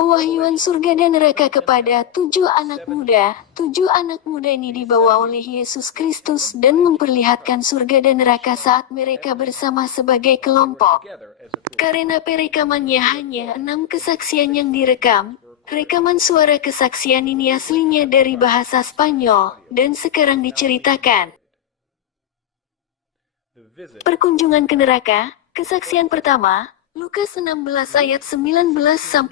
Pewahyuan surga dan neraka kepada 7 anak muda. 7 anak muda ini dibawa oleh Yesus Kristus dan memperlihatkan surga dan neraka saat mereka bersama sebagai kelompok. Karena perekamannya hanya 6 kesaksian yang direkam, rekaman suara kesaksian ini aslinya dari bahasa Spanyol, dan sekarang diceritakan. Perkunjungan ke neraka, kesaksian pertama, Lukas 16 ayat 19-26,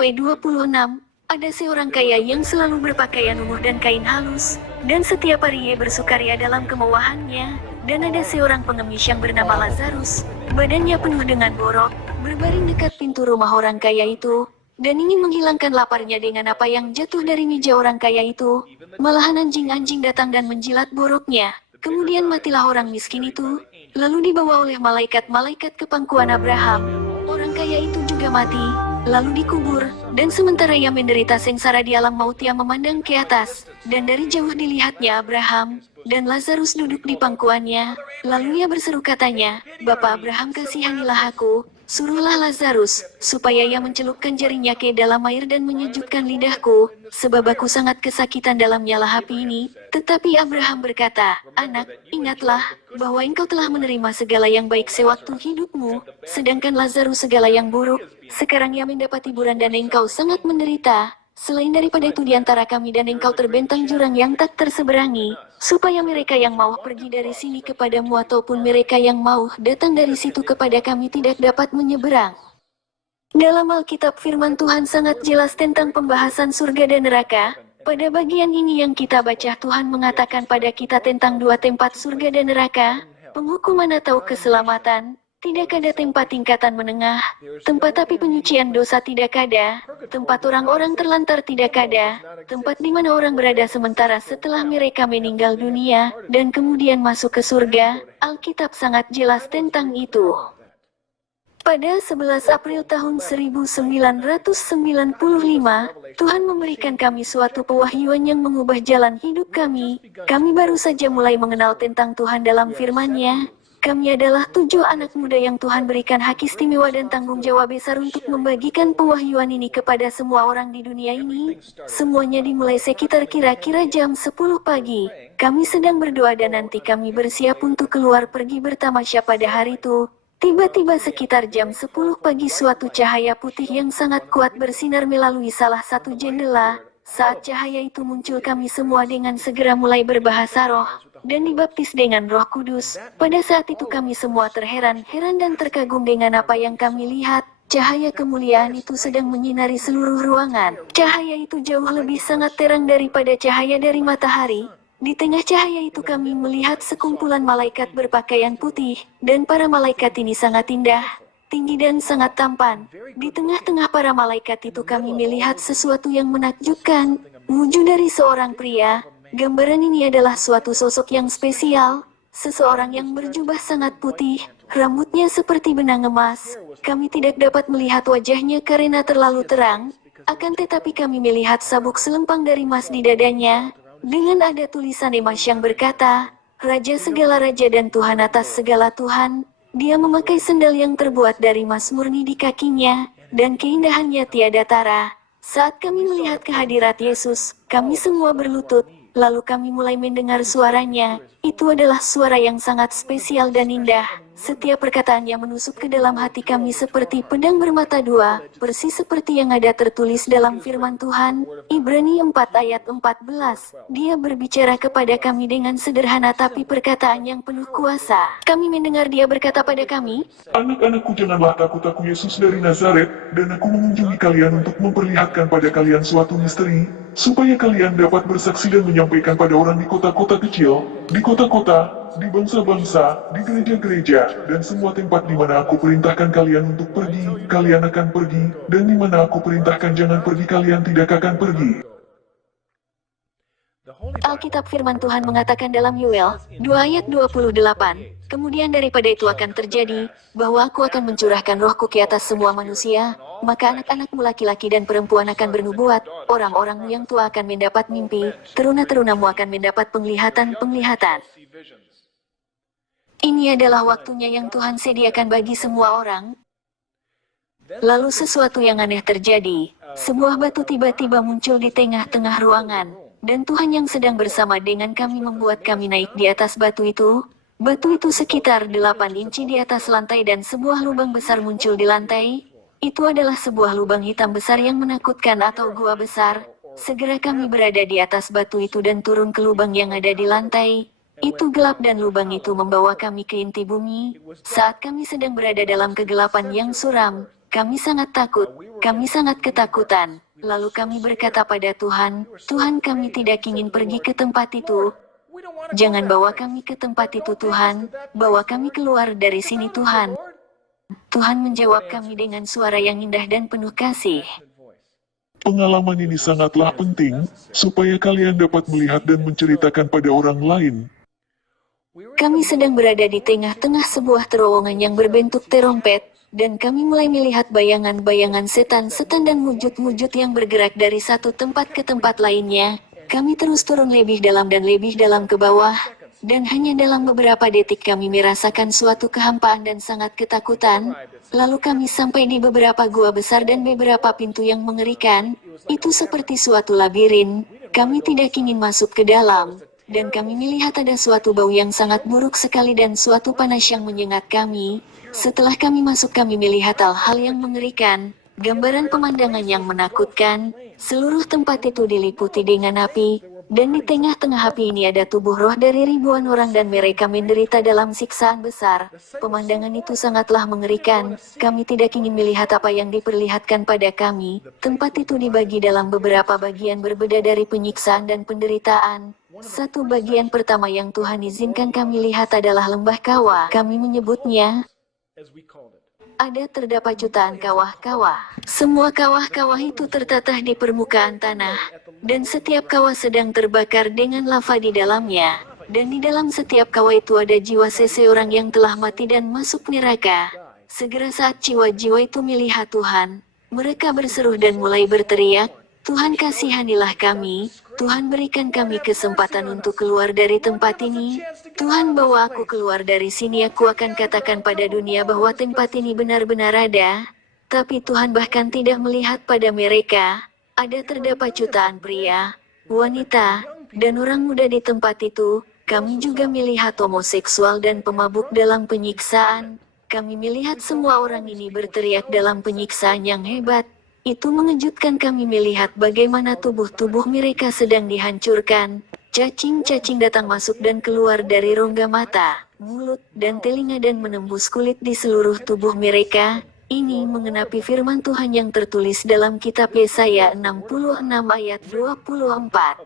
ada seorang kaya yang selalu berpakaian ungu dan kain halus, dan setiap hari ia bersukaria dalam kemewahannya, dan ada seorang pengemis yang bernama Lazarus, badannya penuh dengan borok, berbaring dekat pintu rumah orang kaya itu, dan ingin menghilangkan laparnya dengan apa yang jatuh dari meja orang kaya itu. Malahan anjing-anjing datang dan menjilat boroknya. Kemudian matilah orang miskin itu, lalu dibawa oleh malaikat-malaikat ke pangkuan Abraham. Orang kaya itu juga mati, lalu dikubur, dan sementara ia menderita sengsara di alam maut ia memandang ke atas, dan dari jauh dilihatnya Abraham, dan Lazarus duduk di pangkuannya. Lalu ia berseru katanya, "Bapa Abraham, kasihanilah aku, suruhlah Lazarus, supaya ia mencelupkan jarinya ke dalam air dan menyejukkan lidahku, sebab aku sangat kesakitan dalam nyala api ini." Tetapi Abraham berkata, "Anak, ingatlah, bahwa engkau telah menerima segala yang baik sewaktu hidupmu, sedangkan Lazarus segala yang buruk. Sekarang ia mendapat hiburan dan engkau sangat menderita. Selain daripada itu di antara kami dan engkau terbentang jurang yang tak terseberangi, supaya mereka yang mau pergi dari sini kepadamu ataupun mereka yang mau datang dari situ kepada kami tidak dapat menyeberang." Dalam Alkitab firman Tuhan sangat jelas tentang pembahasan surga dan neraka. Pada bagian ini yang kita baca, Tuhan mengatakan pada kita tentang 2 tempat surga dan neraka, penghukuman atau keselamatan. Tidak ada tempat tingkatan menengah, tempat api penyucian dosa tidak ada, tempat orang-orang terlantar tidak ada, tempat di mana orang berada sementara setelah mereka meninggal dunia, dan kemudian masuk ke surga. Alkitab sangat jelas tentang itu. Pada 11 April tahun 1995, Tuhan memberikan kami suatu pewahyuan yang mengubah jalan hidup kami. Kami baru saja mulai mengenal tentang Tuhan dalam firman-Nya. Kami adalah 7 anak muda yang Tuhan berikan hak istimewa dan tanggung jawab besar untuk membagikan pewahyuan ini kepada semua orang di dunia ini. Semuanya dimulai sekitar kira-kira jam 10 pagi. Kami sedang berdoa dan nanti kami bersiap untuk keluar pergi bertamasya pada hari itu. Tiba-tiba sekitar jam 10 pagi suatu cahaya putih yang sangat kuat bersinar melalui salah satu jendela. Saat cahaya itu muncul kami semua dengan segera mulai berbahasa roh, dan dibaptis dengan Roh Kudus. Pada saat itu kami semua terheran-heran dan terkagum dengan apa yang kami lihat. Cahaya kemuliaan itu sedang menyinari seluruh ruangan. Cahaya itu jauh lebih sangat terang daripada cahaya dari matahari. Di tengah cahaya itu kami melihat sekumpulan malaikat berpakaian putih, dan para malaikat ini sangat indah, tinggi dan sangat tampan. Di tengah-tengah para malaikat itu kami melihat sesuatu yang menakjubkan, wujud dari seorang pria. Gambaran ini adalah suatu sosok yang spesial, seseorang yang berjubah sangat putih, rambutnya seperti benang emas. Kami tidak dapat melihat wajahnya karena terlalu terang, akan tetapi kami melihat sabuk selempang dari emas di dadanya. Dengan ada tulisan emas yang berkata, "Raja segala raja dan Tuhan atas segala Tuhan." Dia memakai sendal yang terbuat dari emas murni di kakinya, dan keindahannya tiada tara. Saat kami melihat kehadirat Yesus, kami semua berlutut, lalu kami mulai mendengar suaranya. Itu adalah suara yang sangat spesial dan indah. Setiap perkataannya menusuk ke dalam hati kami seperti pedang bermata dua, persis seperti yang ada tertulis dalam firman Tuhan, Ibrani 4 ayat 14. Dia berbicara kepada kami dengan sederhana tapi perkataan yang penuh kuasa. Kami mendengar dia berkata pada kami, "Anak-anakku, janganlah takut, aku Yesus dari Nazaret, dan aku mengunjungi kalian untuk memperlihatkan pada kalian suatu misteri, supaya kalian dapat bersaksi dan menyampaikan pada orang di kota-kota kecil, di kota-kota, di bangsa-bangsa, di gereja-gereja, dan semua tempat di mana aku perintahkan kalian untuk pergi, kalian akan pergi, dan di mana aku perintahkan jangan pergi, kalian tidak akan pergi." Alkitab firman Tuhan mengatakan dalam Yoel 2 ayat 28, "Kemudian daripada itu akan terjadi, bahwa aku akan mencurahkan rohku ke atas semua manusia, maka anak-anakmu laki-laki dan perempuan akan bernubuat, orang-orangmu yang tua akan mendapat mimpi, teruna-terunamu akan mendapat penglihatan-penglihatan." Ini adalah waktunya yang Tuhan sediakan bagi semua orang. Lalu sesuatu yang aneh terjadi. Sebuah batu tiba-tiba muncul di tengah-tengah ruangan, dan Tuhan yang sedang bersama dengan kami membuat kami naik di atas batu itu. Batu itu sekitar 8 inci di atas lantai dan sebuah lubang besar muncul di lantai. Itu adalah sebuah lubang hitam besar yang menakutkan atau gua besar. Segera kami berada di atas batu itu dan turun ke lubang yang ada di lantai. Itu gelap dan lubang itu membawa kami ke inti bumi. Saat kami sedang berada dalam kegelapan yang suram, kami sangat takut, kami sangat ketakutan. Lalu kami berkata pada Tuhan, Tuhan kami tidak ingin pergi ke tempat itu. Jangan bawa kami ke tempat itu Tuhan, bawa kami keluar dari sini Tuhan. Tuhan menjawab kami dengan suara yang indah dan penuh kasih. Pengalaman ini sangatlah penting, supaya kalian dapat melihat dan menceritakan pada orang lain. Kami sedang berada di tengah-tengah sebuah terowongan yang berbentuk terompet, dan kami mulai melihat bayangan-bayangan setan-setan dan wujud-wujud yang bergerak dari satu tempat ke tempat lainnya. Kami terus turun lebih dalam dan lebih dalam ke bawah, dan hanya dalam beberapa detik kami merasakan suatu kehampaan dan sangat ketakutan. Lalu kami sampai di beberapa gua besar dan beberapa pintu yang mengerikan. Itu seperti suatu labirin. Kami tidak ingin masuk ke dalam. Dan kami melihat ada suatu bau yang sangat buruk sekali dan suatu panas yang menyengat kami. Setelah kami masuk kami melihat hal-hal yang mengerikan, gambaran pemandangan yang menakutkan. Seluruh tempat itu diliputi dengan api, dan di tengah-tengah api ini ada tubuh roh dari ribuan orang dan mereka menderita dalam siksaan besar. Pemandangan itu sangatlah mengerikan. Kami tidak ingin melihat apa yang diperlihatkan pada kami. Tempat itu dibagi dalam beberapa bagian berbeda dari penyiksaan dan penderitaan. Satu bagian pertama yang Tuhan izinkan kami lihat adalah lembah kawah. Kami menyebutnya, ada terdapat jutaan kawah-kawah. Semua kawah-kawah itu tertatah di permukaan tanah, dan setiap kawah sedang terbakar dengan lava di dalamnya. Dan di dalam setiap kawah itu ada jiwa seseorang yang telah mati dan masuk neraka. Segera saat jiwa-jiwa itu melihat Tuhan, mereka berseru dan mulai berteriak, Tuhan kasihanilah kami, Tuhan berikan kami kesempatan untuk keluar dari tempat ini. Tuhan bawa aku keluar dari sini, aku akan katakan pada dunia bahwa tempat ini benar-benar ada. Tapi Tuhan bahkan tidak melihat pada mereka. Ada terdapat jutaan pria, wanita, dan orang muda di tempat itu. Kami juga melihat homoseksual dan pemabuk dalam penyiksaan. Kami melihat semua orang ini berteriak dalam penyiksaan yang hebat. Itu mengejutkan kami melihat bagaimana tubuh-tubuh mereka sedang dihancurkan. Cacing-cacing datang masuk dan keluar dari rongga mata, mulut, dan telinga dan menembus kulit di seluruh tubuh mereka. Ini mengenapi firman Tuhan yang tertulis dalam kitab Yesaya 66 ayat 24.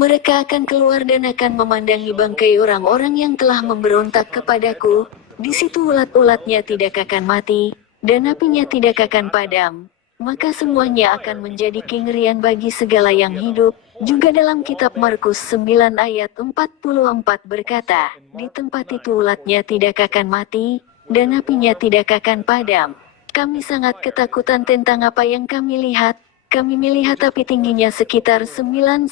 Mereka akan keluar dan akan memandangi bangkai orang-orang yang telah memberontak kepadaku. Di situ ulat-ulatnya tidak akan mati, dan apinya tidak akan padam. Maka semuanya akan menjadi kengerian bagi segala yang hidup. Juga dalam kitab Markus 9 ayat 44 berkata, di tempat itu ulatnya tidak akan mati, dan apinya tidak akan padam. Kami sangat ketakutan tentang apa yang kami lihat. Kami melihat api tingginya sekitar 9-12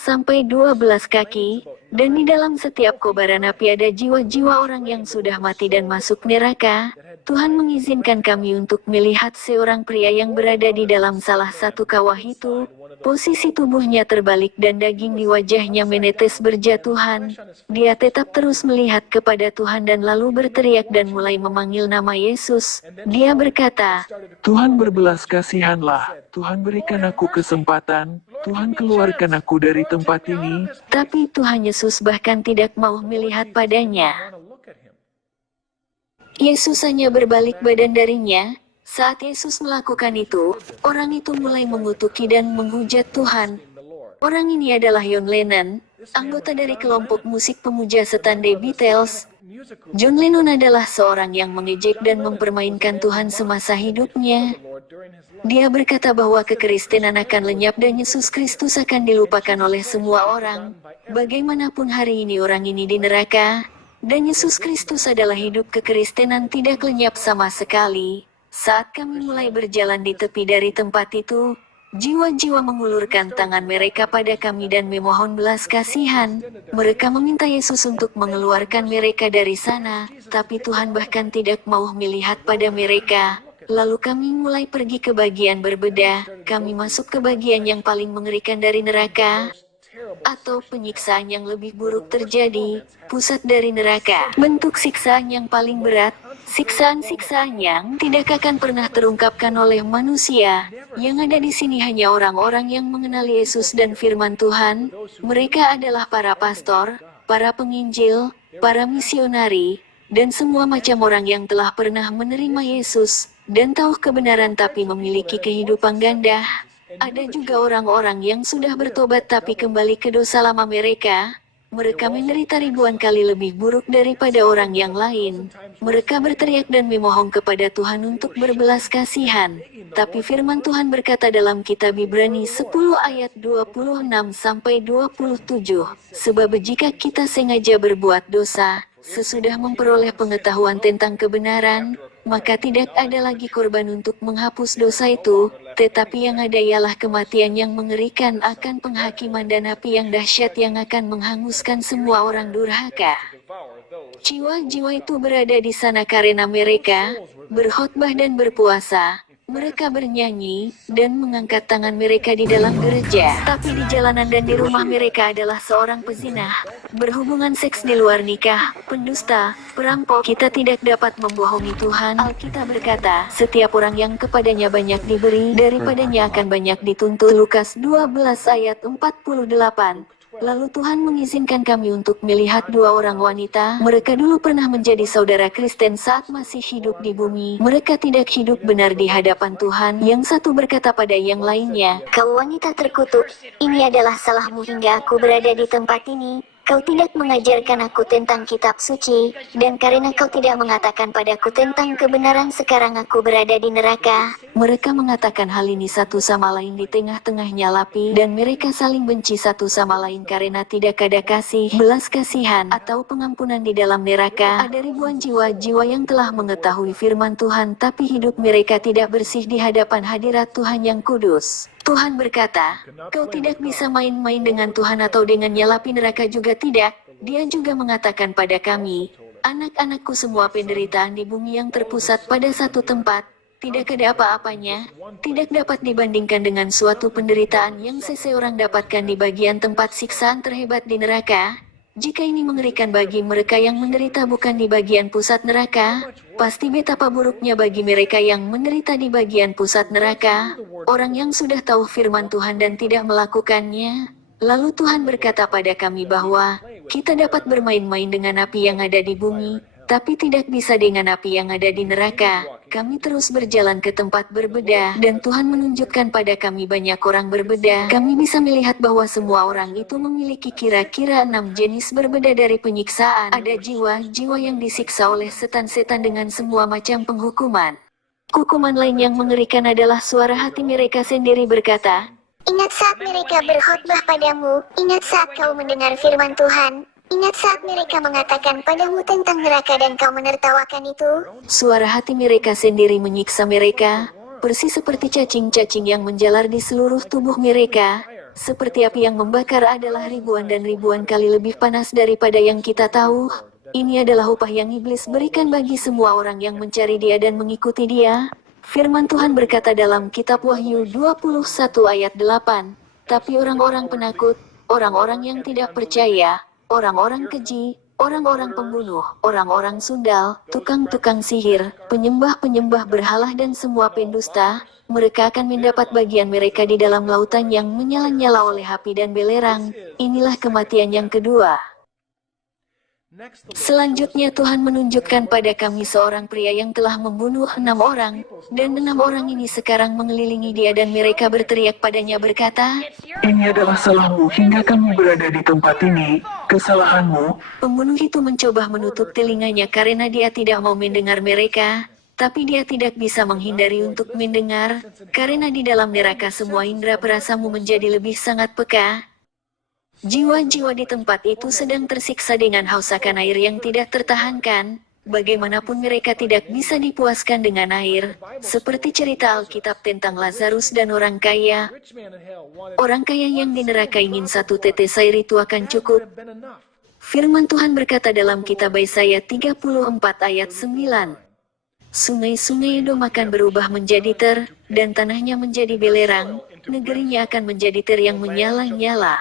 kaki, dan di dalam setiap kobaran api ada jiwa-jiwa orang yang sudah mati dan masuk neraka. Tuhan mengizinkan kami untuk melihat seorang pria yang berada di dalam salah satu kawah itu. Posisi tubuhnya terbalik dan daging di wajahnya menetes berjatuhan. Dia tetap terus melihat kepada Tuhan dan lalu berteriak dan mulai memanggil nama Yesus. Dia berkata, Tuhan berbelas kasihanlah, Tuhan berikan aku kesempatan, Tuhan keluarkan aku dari tempat ini. tapi Tuhan Yesus bahkan tidak mau melihat padanya. Yesus hanya berbalik badan darinya. Saat Yesus melakukan itu, orang itu mulai mengutuki dan menghujat Tuhan. Orang ini adalah John Lennon, anggota dari kelompok musik pemuja setan The Beatles. John Lennon adalah seorang yang mengejek dan mempermainkan Tuhan semasa hidupnya. Dia berkata bahwa kekristenan akan lenyap dan Yesus Kristus akan dilupakan oleh semua orang. Bagaimanapun hari ini orang ini di neraka, dan Yesus Kristus adalah hidup, kekristenan tidak lenyap sama sekali. Saat kami mulai berjalan di tepi dari tempat itu, jiwa-jiwa mengulurkan tangan mereka pada kami dan memohon belas kasihan. Mereka meminta Yesus untuk mengeluarkan mereka dari sana, tapi Tuhan bahkan tidak mau melihat pada mereka. Lalu kami mulai pergi ke bagian berbeda, kami masuk ke bagian yang paling mengerikan dari neraka, atau penyiksaan yang lebih buruk terjadi, pusat dari neraka. Bentuk siksaan yang paling berat, siksaan-siksaan yang tidak akan pernah terungkapkan oleh manusia. Yang ada di sini hanya orang-orang yang mengenal Yesus dan firman Tuhan. Mereka adalah para pastor, para penginjil, para misionari, dan semua macam orang yang telah pernah menerima Yesus dan tahu kebenaran tapi memiliki kehidupan ganda. Ada juga orang-orang yang sudah bertobat tapi kembali ke dosa lama mereka. Mereka menderita ribuan kali lebih buruk daripada orang yang lain. Mereka berteriak dan memohon kepada Tuhan untuk berbelas kasihan. Tapi firman Tuhan berkata dalam kitab Ibrani 10 ayat 26-27, sebab jika kita sengaja berbuat dosa, sesudah memperoleh pengetahuan tentang kebenaran, maka tidak ada lagi korban untuk menghapus dosa itu, tetapi yang ada ialah kematian yang mengerikan akan penghakiman dan api yang dahsyat yang akan menghanguskan semua orang durhaka. Jiwa-jiwa itu berada di sana karena mereka berkhotbah dan berpuasa. Mereka bernyanyi dan mengangkat tangan mereka di dalam gereja. Tapi di jalanan dan di rumah mereka adalah seorang pezinah, berhubungan seks di luar nikah, pendusta, perampok. Kita tidak dapat membohongi Tuhan. Alkitab berkata, setiap orang yang kepadanya banyak diberi, daripadanya akan banyak dituntut. Lukas 12 ayat 48. Lalu Tuhan mengizinkan kami untuk melihat dua orang wanita. Mereka dulu pernah menjadi saudara Kristen saat masih hidup di bumi. Mereka tidak hidup benar di hadapan Tuhan. Yang satu berkata pada yang lainnya, Kau wanita terkutuk, ini adalah salahmu hingga aku berada di tempat ini. Kau tidak mengajarkan aku tentang kitab suci, dan karena kau tidak mengatakan padaku tentang kebenaran, sekarang aku berada di neraka. Mereka mengatakan hal ini satu sama lain di tengah-tengahnya api, dan mereka saling benci satu sama lain karena tidak ada kasih, belas kasihan, atau pengampunan di dalam neraka. Ada ribuan jiwa-jiwa yang telah mengetahui firman Tuhan, tapi hidup mereka tidak bersih di hadapan hadirat Tuhan yang kudus. Tuhan berkata, kau tidak bisa main-main dengan Tuhan atau dengan nyalapi neraka juga tidak. Dia juga mengatakan pada kami, anak-anakku, semua penderitaan di bumi yang terpusat pada satu tempat, tidak ada apa-apanya, tidak dapat dibandingkan dengan suatu penderitaan yang seseorang dapatkan di bagian tempat siksaan terhebat di neraka. Jika ini mengerikan bagi mereka yang menderita bukan di bagian pusat neraka, pasti betapa buruknya bagi mereka yang menderita di bagian pusat neraka, orang yang sudah tahu firman Tuhan dan tidak melakukannya. Lalu Tuhan berkata pada kami bahwa kita dapat bermain-main dengan api yang ada di bumi, tapi tidak bisa dengan api yang ada di neraka. Kami terus berjalan ke tempat berbeda, dan Tuhan menunjukkan pada kami banyak orang berbeda. Kami bisa melihat bahwa semua orang itu memiliki kira-kira 6 jenis berbeda dari penyiksaan. Ada jiwa-jiwa yang disiksa oleh setan-setan dengan semua macam penghukuman. Hukuman lain yang mengerikan adalah suara hati mereka sendiri berkata, Ingat saat mereka berkhotbah padamu, ingat saat kau mendengar firman Tuhan. Ingat saat mereka mengatakan padamu tentang neraka dan kau menertawakan itu. Suara hati mereka sendiri menyiksa mereka, persis seperti cacing-cacing yang menjalar di seluruh tubuh mereka. Seperti api yang membakar adalah ribuan dan ribuan kali lebih panas daripada yang kita tahu. Ini adalah upah yang iblis berikan bagi semua orang yang mencari dia dan mengikuti dia. Firman Tuhan berkata dalam kitab Wahyu 21 ayat 8, tapi orang-orang penakut, orang-orang yang tidak percaya, orang-orang keji, orang-orang pembunuh, orang-orang sundal, tukang-tukang sihir, penyembah-penyembah berhala dan semua pendusta, mereka akan mendapat bagian mereka di dalam lautan yang menyala-nyala oleh api dan belerang. Inilah kematian yang kedua. Selanjutnya Tuhan menunjukkan pada kami seorang pria yang telah membunuh 6 orang, dan 6 orang ini sekarang mengelilingi dia dan mereka berteriak padanya berkata, Ini adalah salahmu hingga kami berada di tempat ini, kesalahanmu. Pembunuh itu mencoba menutup telinganya karena dia tidak mau mendengar mereka, tapi dia tidak bisa menghindari untuk mendengar, karena di dalam neraka semua indera perasamu menjadi lebih sangat peka. Jiwa-jiwa di tempat itu sedang tersiksa dengan haus akan air yang tidak tertahankan. Bagaimanapun mereka tidak bisa dipuaskan dengan air. Seperti cerita Alkitab tentang Lazarus dan orang kaya. Orang kaya yang di neraka ingin satu tetes air itu akan cukup. Firman Tuhan berkata dalam kitab Yesaya 34 ayat 9. Sungai-sungai Edom akan berubah menjadi ter, dan tanahnya menjadi belerang, negerinya akan menjadi ter yang menyala-nyala.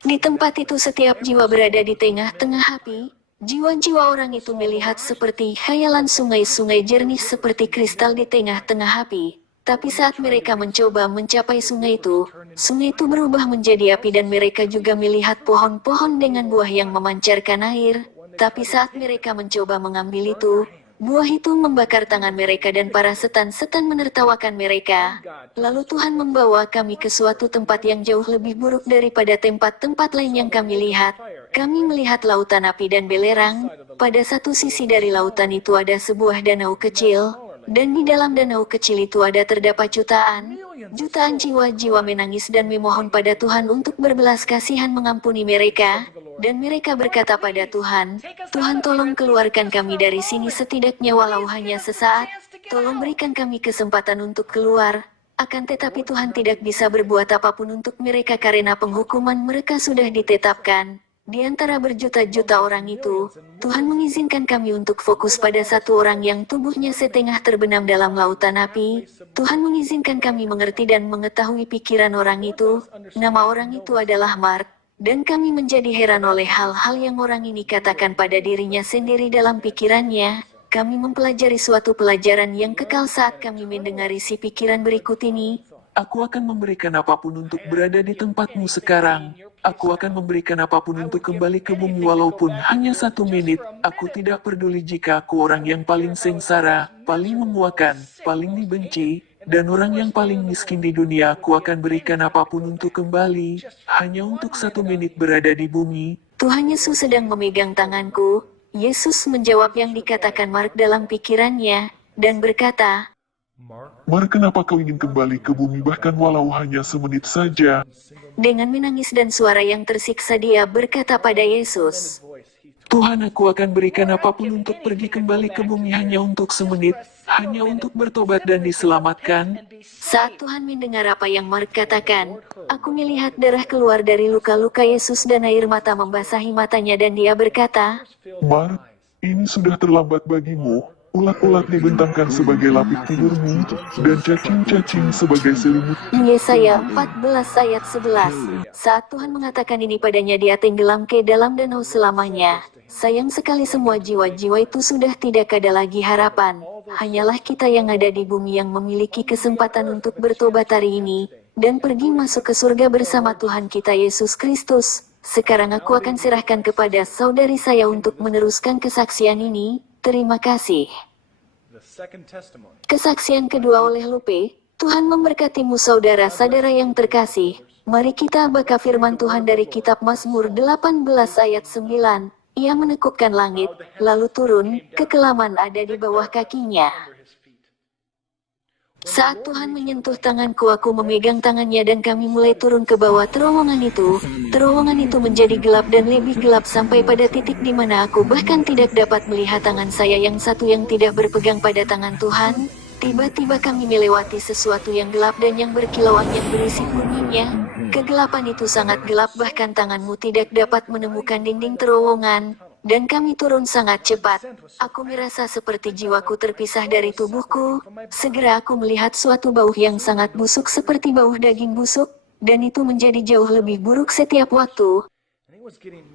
Di tempat itu setiap jiwa berada di tengah-tengah api, jiwa-jiwa orang itu melihat seperti khayalan sungai-sungai jernih seperti kristal di tengah-tengah api. Tapi saat mereka mencoba mencapai sungai itu berubah menjadi api dan mereka juga melihat pohon-pohon dengan buah yang memancarkan air. Tapi saat mereka mencoba mengambil itu, buah itu membakar tangan mereka dan para setan-setan menertawakan mereka. Lalu Tuhan membawa kami ke suatu tempat yang jauh lebih buruk daripada tempat-tempat lain yang kami lihat. Kami melihat lautan api dan belerang. Pada satu sisi dari lautan itu ada sebuah danau kecil. Dan di dalam danau kecil itu terdapat jutaan jiwa-jiwa menangis dan memohon pada Tuhan untuk berbelas kasihan mengampuni mereka. Dan mereka berkata pada Tuhan, Tuhan tolong keluarkan kami dari sini setidaknya walau hanya sesaat. Tolong berikan kami kesempatan untuk keluar. Akan tetapi Tuhan tidak bisa berbuat apapun untuk mereka karena penghukuman mereka sudah ditetapkan. Di antara berjuta-juta orang itu, Tuhan mengizinkan kami untuk fokus pada satu orang yang tubuhnya setengah terbenam dalam lautan api. Tuhan mengizinkan kami mengerti dan mengetahui pikiran orang itu. Nama orang itu adalah Mark. Dan kami menjadi heran oleh hal-hal yang orang ini katakan pada dirinya sendiri dalam pikirannya. Kami mempelajari suatu pelajaran yang kekal saat kami mendengar isi pikiran berikut ini. Aku akan memberikan apapun untuk berada di tempatmu sekarang. Aku akan memberikan apapun untuk kembali ke bumi walaupun hanya 1 menit. Aku tidak peduli jika aku orang yang paling sengsara, paling memuakan, paling dibenci, dan orang yang paling miskin di dunia. Aku akan berikan apapun untuk kembali, hanya untuk 1 menit berada di bumi. Tuhan Yesus sedang memegang tanganku. Yesus menjawab yang dikatakan Mark dalam pikirannya, dan berkata, Mark, kenapa kau ingin kembali ke bumi bahkan walau hanya semenit saja? dengan menangis dan suara yang tersiksa dia berkata pada Yesus, Tuhan, aku akan berikan apapun untuk pergi kembali ke bumi hanya untuk semenit, hanya untuk bertobat dan diselamatkan. Saat Tuhan mendengar apa yang Mark katakan, aku melihat darah keluar dari luka-luka Yesus dan air mata membasahi matanya dan dia berkata, Mark, ini sudah terlambat bagimu. Ulat-ulat dibentangkan sebagai lapik tidurmu, dan cacing-cacing sebagai selimut. Yesaya 14 ayat 11. Saat Tuhan mengatakan ini padanya dia tenggelam ke dalam danau selamanya. Sayang sekali semua jiwa-jiwa itu sudah tidak ada lagi harapan. Hanyalah kita yang ada di bumi yang memiliki kesempatan untuk bertobat hari ini, dan pergi masuk ke surga bersama Tuhan kita Yesus Kristus. Sekarang aku akan serahkan kepada saudari saya untuk meneruskan kesaksian ini. Terima kasih. Kesaksian kedua oleh Lupe. Tuhan memberkatimu saudara-saudara yang terkasih. Mari kita baca firman Tuhan dari kitab Mazmur 18 ayat 9. Ia menekukkan langit, lalu turun, kekelaman ada di bawah kakinya. Saat Tuhan menyentuh tanganku, aku memegang tangannya dan kami mulai turun ke bawah terowongan itu. Terowongan itu menjadi gelap dan lebih gelap sampai pada titik di mana aku bahkan tidak dapat melihat tangan saya yang satu yang tidak berpegang pada tangan Tuhan. Tiba-tiba kami melewati sesuatu yang gelap dan yang berkilauan yang berisik bunyinya. Kegelapan itu sangat gelap bahkan tanganmu tidak dapat menemukan dinding terowongan. Dan kami turun sangat cepat. Aku merasa seperti jiwaku terpisah dari tubuhku. Segera aku melihat suatu bau yang sangat busuk seperti bau daging busuk. Dan itu menjadi jauh lebih buruk setiap waktu.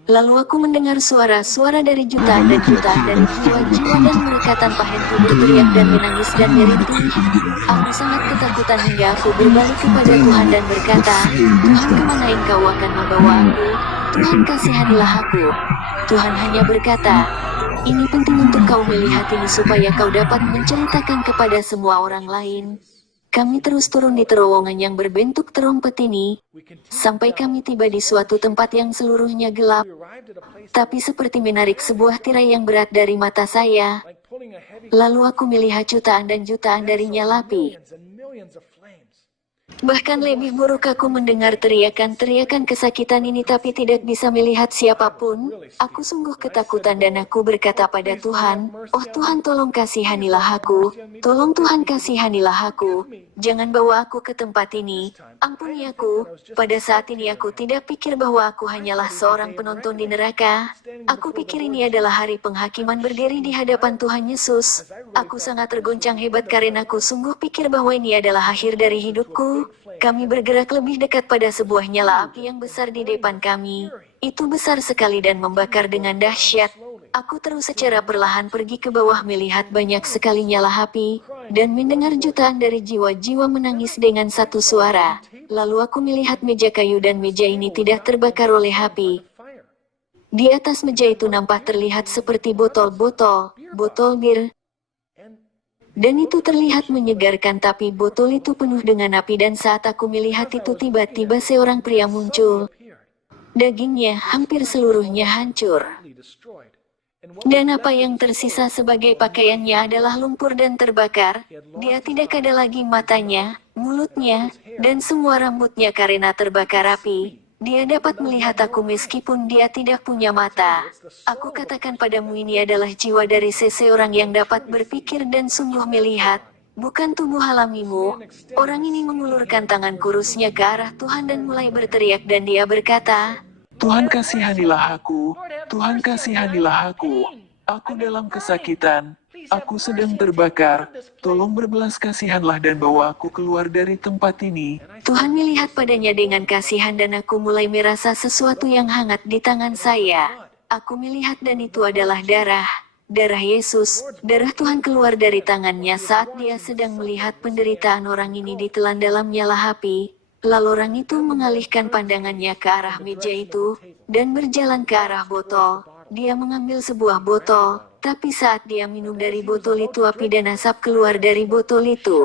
Lalu aku mendengar suara-suara dari jutaan dan jutaan dari jiwa-jiwa dan mereka tanpa henti berteriak dan menangis dan merintih. Aku sangat ketakutan hingga aku berbalik kepada Tuhan dan berkata, Tuhan, kemana Engkau akan membawa aku? Tuhan, kasihanilah aku. Tuhan hanya berkata, ini penting untuk kau melihat ini supaya kau dapat menceritakan kepada semua orang lain. Kami terus turun di terowongan yang berbentuk terompet ini, sampai kami tiba di suatu tempat yang seluruhnya gelap, tapi seperti menarik sebuah tirai yang berat dari mata saya. Lalu aku melihat jutaan dan jutaan dari nyala api. Bahkan lebih buruk aku mendengar teriakan-teriakan kesakitan ini tapi tidak bisa melihat siapapun. Aku sungguh ketakutan dan aku berkata pada Tuhan, "Oh Tuhan, tolong kasihanilah aku. Tolong Tuhan, kasihanilah aku. Jangan bawa aku ke tempat ini. Ampuni aku." Pada saat ini aku tidak pikir bahwa aku hanyalah seorang penonton di neraka. Aku pikir ini adalah hari penghakiman berdiri di hadapan Tuhan Yesus. Aku sangat tergoncang hebat karena aku sungguh pikir bahwa ini adalah akhir dari hidupku. Kami bergerak lebih dekat pada sebuah nyala api yang besar di depan kami. Itu besar sekali dan membakar dengan dahsyat. Aku terus secara perlahan pergi ke bawah melihat banyak sekali nyala api, dan mendengar jutaan dari jiwa-jiwa menangis dengan satu suara. Lalu aku melihat meja kayu dan meja ini tidak terbakar oleh api. Di atas meja itu nampak terlihat seperti botol-botol, botol bir. Dan itu terlihat menyegarkan tapi botol itu penuh dengan api dan saat aku melihat itu tiba-tiba seorang pria muncul. Dagingnya hampir seluruhnya hancur. Dan apa yang tersisa sebagai pakaiannya adalah lumpur dan terbakar. Dia tidak ada lagi matanya, mulutnya, dan semua rambutnya karena terbakar api. Dia dapat melihat aku meskipun dia tidak punya mata. Aku katakan padamu ini adalah jiwa dari seseorang yang dapat berpikir dan sungguh melihat, bukan tubuh alamimu. Orang ini mengulurkan tangan kurusnya ke arah Tuhan dan mulai berteriak dan dia berkata, Tuhan kasihanilah aku, Tuhan kasihanilah aku. Aku dalam kesakitan, aku sedang terbakar. Tolong berbelas kasihanlah dan bawa aku keluar dari tempat ini. Tuhan melihat padanya dengan kasihan dan aku mulai merasa sesuatu yang hangat di tangan saya. Aku melihat dan itu adalah darah. Darah Yesus, darah Tuhan keluar dari tangannya saat dia sedang melihat penderitaan orang ini ditelan dalam nyala api. Lalu orang itu mengalihkan pandangannya ke arah meja itu, dan berjalan ke arah botol. Dia mengambil sebuah botol, tapi saat dia minum dari botol itu api dan asap keluar dari botol itu.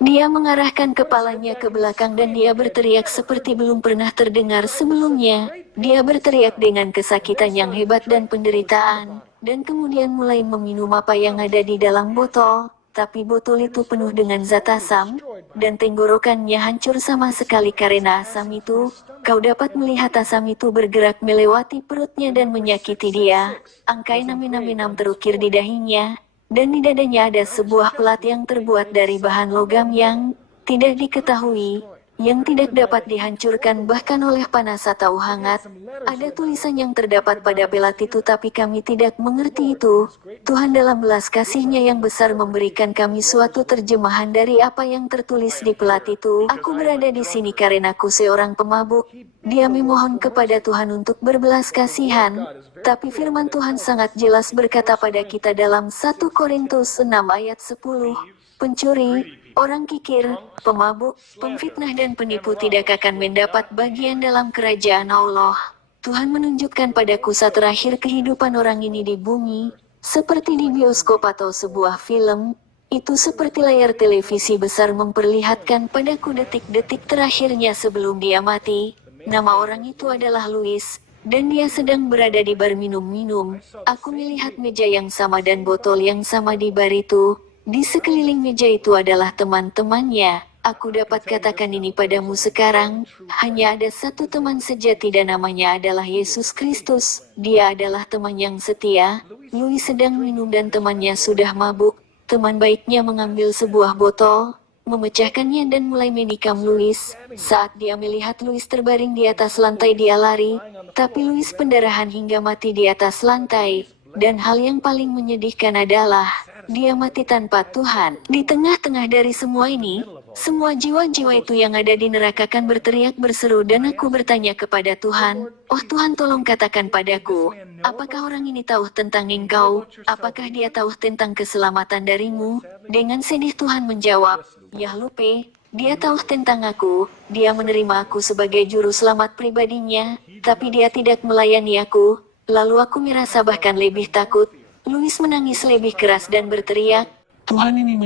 Dia mengarahkan kepalanya ke belakang dan dia berteriak seperti belum pernah terdengar sebelumnya. Dia berteriak dengan kesakitan yang hebat dan penderitaan, dan kemudian mulai meminum apa yang ada di dalam botol. Tapi botol itu penuh dengan zat asam, dan tenggorokannya hancur sama sekali karena asam itu. Kau dapat melihat asam itu bergerak melewati perutnya dan menyakiti dia. Angkai 666 terukir di dahinya, dan di dadanya ada sebuah pelat yang terbuat dari bahan logam yang tidak diketahui, yang tidak dapat dihancurkan bahkan oleh panas atau hangat. Ada tulisan yang terdapat pada pelat itu tapi kami tidak mengerti itu. Tuhan dalam belas kasih-Nya yang besar memberikan kami suatu terjemahan dari apa yang tertulis di pelat itu. Aku berada di sini karena aku seorang pemabuk. Dia memohon kepada Tuhan untuk berbelas kasihan. Tapi firman Tuhan sangat jelas berkata pada kita dalam 1 Korintus 6 ayat 10. Pencuri, orang kikir, pemabuk, pemfitnah dan penipu tidak akan mendapat bagian dalam kerajaan Allah. Tuhan menunjukkan padaku saat terakhir kehidupan orang ini di bumi, seperti di bioskop atau sebuah film. Itu seperti layar televisi besar memperlihatkan padaku detik-detik terakhirnya sebelum dia mati. Nama orang itu adalah Louis, dan dia sedang berada di bar minum-minum. Aku melihat meja yang sama dan botol yang sama di bar itu. Di sekeliling meja itu adalah teman-temannya. Aku dapat katakan ini padamu sekarang, hanya ada satu teman sejati dan namanya adalah Yesus Kristus. Dia adalah teman yang setia. Louis sedang minum dan temannya sudah mabuk. Teman baiknya mengambil sebuah botol, memecahkannya dan mulai menikam Louis. Saat dia melihat Louis terbaring di atas lantai dia lari, tapi Louis pendarahan hingga mati di atas lantai. Dan hal yang paling menyedihkan adalah, dia mati tanpa Tuhan. Di tengah-tengah dari semua ini, semua jiwa-jiwa itu yang ada di neraka kan berteriak berseru dan aku bertanya kepada Tuhan, "Oh Tuhan, tolong katakan padaku, apakah orang ini tahu tentang Engkau? Apakah dia tahu tentang keselamatan darimu?" Dengan sedih Tuhan menjawab, "Ya Lupe, dia tahu tentang aku, dia menerima aku sebagai juru selamat pribadinya, tapi dia tidak melayani aku." Lalu aku merasa bahkan lebih takut. Louis menangis lebih keras dan berteriak, Tuhan ini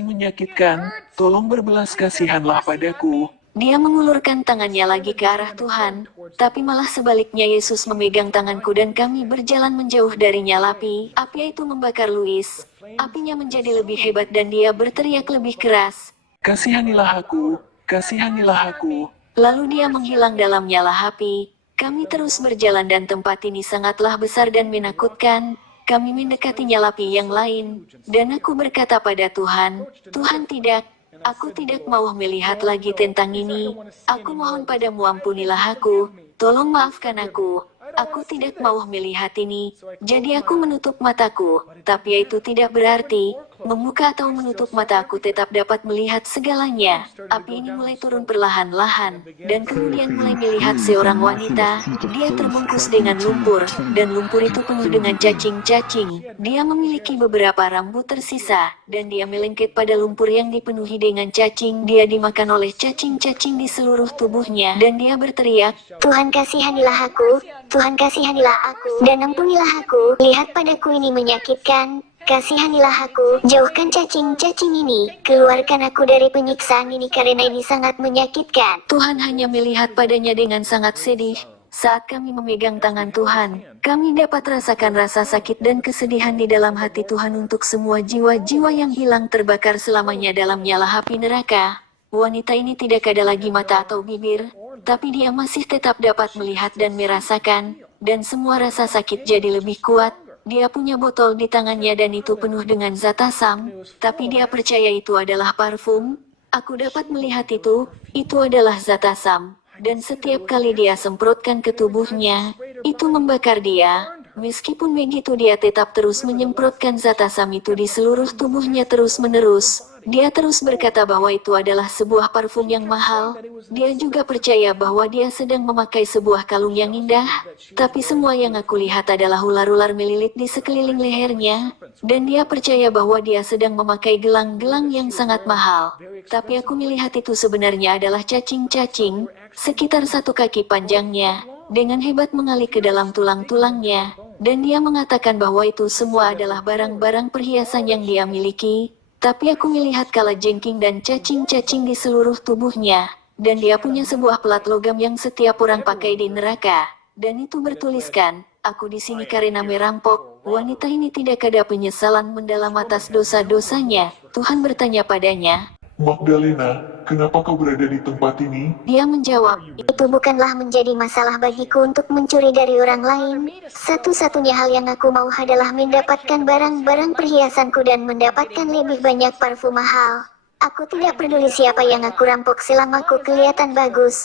menyakitkan, tolong berbelas kasihanlah padaku. Dia mengulurkan tangannya lagi ke arah Tuhan, tapi malah sebaliknya Yesus memegang tanganku dan kami berjalan menjauh dari nyala api. Api itu membakar Louis. Apinya menjadi lebih hebat dan dia berteriak lebih keras. Kasihanilah aku, kasihanilah aku. Lalu dia menghilang dalam nyala api. Kami terus berjalan dan tempat ini sangatlah besar dan menakutkan. Kami mendekati nyala api yang lain. Dan aku berkata pada Tuhan, Tuhan tidak, aku tidak mau melihat lagi tentang ini. Aku mohon padamu ampunilah aku, tolong maafkan aku. Aku tidak mau melihat ini, jadi aku menutup mataku. Tapi itu tidak berarti, membuka atau menutup mata aku tetap dapat melihat segalanya. Api ini mulai turun perlahan-lahan, dan kemudian mulai melihat seorang wanita. Dia terbungkus dengan lumpur, dan lumpur itu penuh dengan cacing-cacing. Dia memiliki beberapa rambut tersisa, dan dia melengket pada lumpur yang dipenuhi dengan cacing. Dia dimakan oleh cacing-cacing di seluruh tubuhnya, dan dia berteriak, Tuhan kasihanilah aku, Tuhan kasihanilah aku, dan ampunilah aku. Lihat padaku ini menyakitkan. Kasihanilah aku, jauhkan cacing-cacing ini, keluarkan aku dari penyiksaan ini karena ini sangat menyakitkan. Tuhan hanya melihat padanya dengan sangat sedih. Saat kami memegang tangan Tuhan, kami dapat rasakan rasa sakit dan kesedihan di dalam hati Tuhan untuk semua jiwa-jiwa yang hilang terbakar selamanya dalam nyala api neraka. Wanita ini tidak ada lagi mata atau bibir, tapi dia masih tetap dapat melihat dan merasakan, dan semua rasa sakit jadi lebih kuat. Dia punya botol di tangannya dan itu penuh dengan zat asam, tapi dia percaya itu adalah parfum. Aku dapat melihat itu adalah zat asam. Dan setiap kali dia semprotkan ke tubuhnya, itu membakar dia. Meskipun begitu dia tetap terus menyemprotkan zat asam itu di seluruh tubuhnya terus-menerus. Dia terus berkata bahwa itu adalah sebuah parfum yang mahal. Dia juga percaya bahwa dia sedang memakai sebuah kalung yang indah. Tapi semua yang aku lihat adalah ular-ular melilit di sekeliling lehernya. Dan dia percaya bahwa dia sedang memakai gelang-gelang yang sangat mahal. Tapi aku melihat itu sebenarnya adalah cacing-cacing, sekitar 1 kaki panjangnya, dengan hebat mengalir ke dalam tulang-tulangnya. Dan dia mengatakan bahwa itu semua adalah barang-barang perhiasan yang dia miliki. Tapi aku melihat kalajengking dan cacing-cacing di seluruh tubuhnya. Dan dia punya sebuah pelat logam yang setiap orang pakai di neraka. Dan itu bertuliskan, aku di sini karena merampok. Wanita ini tidak ada penyesalan mendalam atas dosa-dosanya. Tuhan bertanya padanya, Magdalena, kenapa kau berada di tempat ini? dia menjawab, Itu bukanlah menjadi masalah bagiku untuk mencuri dari orang lain. Satu-satunya hal yang aku mau adalah mendapatkan barang-barang perhiasanku dan mendapatkan lebih banyak parfum mahal. Aku tidak peduli siapa yang aku rampok selama aku kelihatan bagus.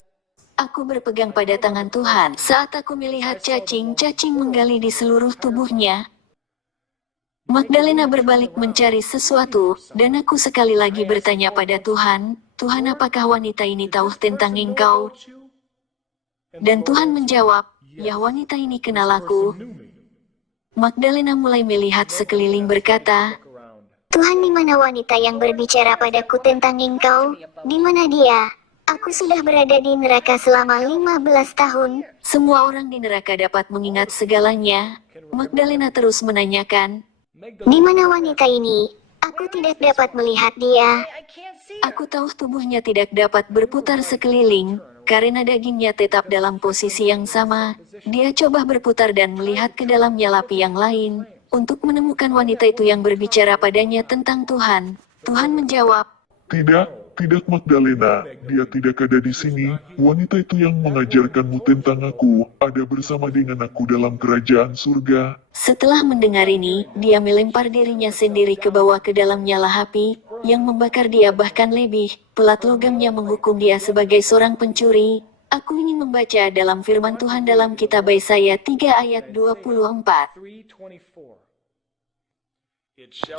aku berpegang pada tangan Tuhan. Saat aku melihat cacing-cacing menggali di seluruh tubuhnya, Magdalena berbalik mencari sesuatu, dan aku sekali lagi bertanya pada Tuhan, Tuhan apakah wanita ini tahu tentang engkau? Dan Tuhan menjawab, ya wanita ini kenal aku. Magdalena mulai melihat sekeliling berkata, Tuhan, di mana wanita yang berbicara padaku tentang engkau? Di mana dia? Aku sudah berada di neraka selama 15 tahun. semua orang di neraka dapat mengingat segalanya. Magdalena terus menanyakan, Di mana wanita ini? Aku tidak dapat melihat dia. aku tahu tubuhnya tidak dapat berputar sekeliling, karena dagingnya tetap dalam posisi yang sama. Dia coba berputar dan melihat ke dalam nyala api yang lain, untuk menemukan wanita itu yang berbicara padanya tentang Tuhan. Tuhan menjawab, Tidak Magdalena, dia tidak ada di sini. Wanita itu yang mengajarkanmu tentang aku, ada bersama dengan aku dalam kerajaan surga. setelah mendengar ini, dia melempar dirinya sendiri ke bawah ke dalam nyala api, yang membakar dia bahkan lebih. Pelat logamnya menghukum dia sebagai seorang pencuri. Aku ingin membaca dalam firman Tuhan dalam kitab Yesaya 3 ayat 24.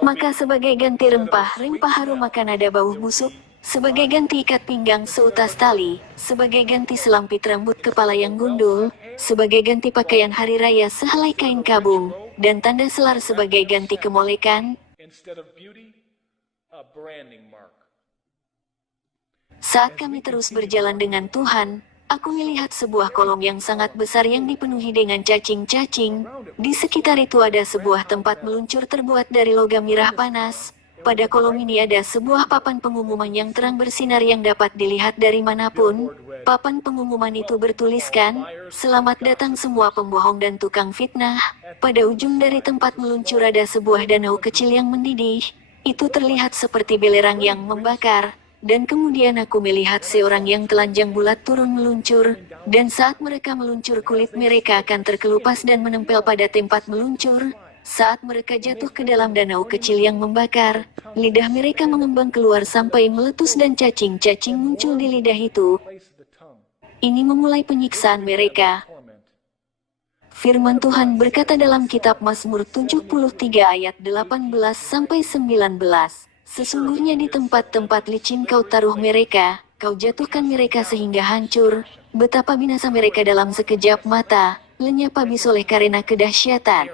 Maka sebagai ganti rempah harum akan ada bau busuk. Sebagai ganti ikat pinggang seutas tali, sebagai ganti selampit rambut kepala yang gundul, sebagai ganti pakaian hari raya sehelai kain kabung, dan tanda selar sebagai ganti kemolekan. Saat kami terus berjalan dengan Tuhan, aku melihat sebuah kolom yang sangat besar yang dipenuhi dengan cacing-cacing. Di sekitar itu ada sebuah tempat meluncur terbuat dari logam mirah panas. Pada kolom ini ada sebuah papan pengumuman yang terang bersinar yang dapat dilihat dari manapun. Papan pengumuman itu bertuliskan, "Selamat datang semua pembohong dan tukang fitnah." Pada ujung dari tempat meluncur ada sebuah danau kecil yang mendidih. Itu terlihat seperti belerang yang membakar. Dan kemudian aku melihat seorang yang telanjang bulat turun meluncur, dan saat mereka meluncur kulit mereka akan terkelupas dan menempel pada tempat meluncur. Saat mereka jatuh ke dalam danau kecil yang membakar, lidah mereka mengembang keluar sampai meletus dan cacing-cacing muncul di lidah itu. Ini memulai penyiksaan mereka. Firman Tuhan berkata dalam kitab Mazmur 73 ayat 18-19. Sesungguhnya di tempat-tempat licin kau taruh mereka, kau jatuhkan mereka sehingga hancur. Betapa binasa mereka dalam sekejap mata, lenyap habis oleh karena kedahsyatan.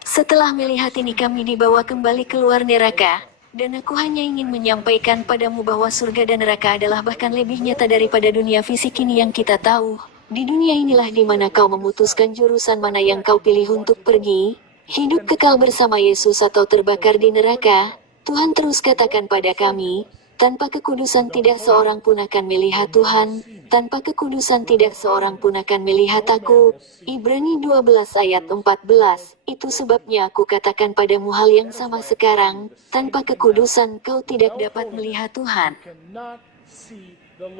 Setelah melihat ini kami dibawa kembali keluar neraka, dan aku hanya ingin menyampaikan padamu bahwa surga dan neraka adalah bahkan lebih nyata daripada dunia fisik ini yang kita tahu. Di dunia inilah di mana kau memutuskan jurusan mana yang kau pilih untuk pergi. Hidup kekal bersama Yesus atau terbakar di neraka. Tuhan terus katakan pada kami, tanpa kekudusan tidak seorang pun akan melihat Tuhan, tanpa kekudusan tidak seorang pun akan melihat aku. Ibrani 12 ayat 14, itu sebabnya aku katakan padamu hal yang sama sekarang, tanpa kekudusan kau tidak dapat melihat Tuhan.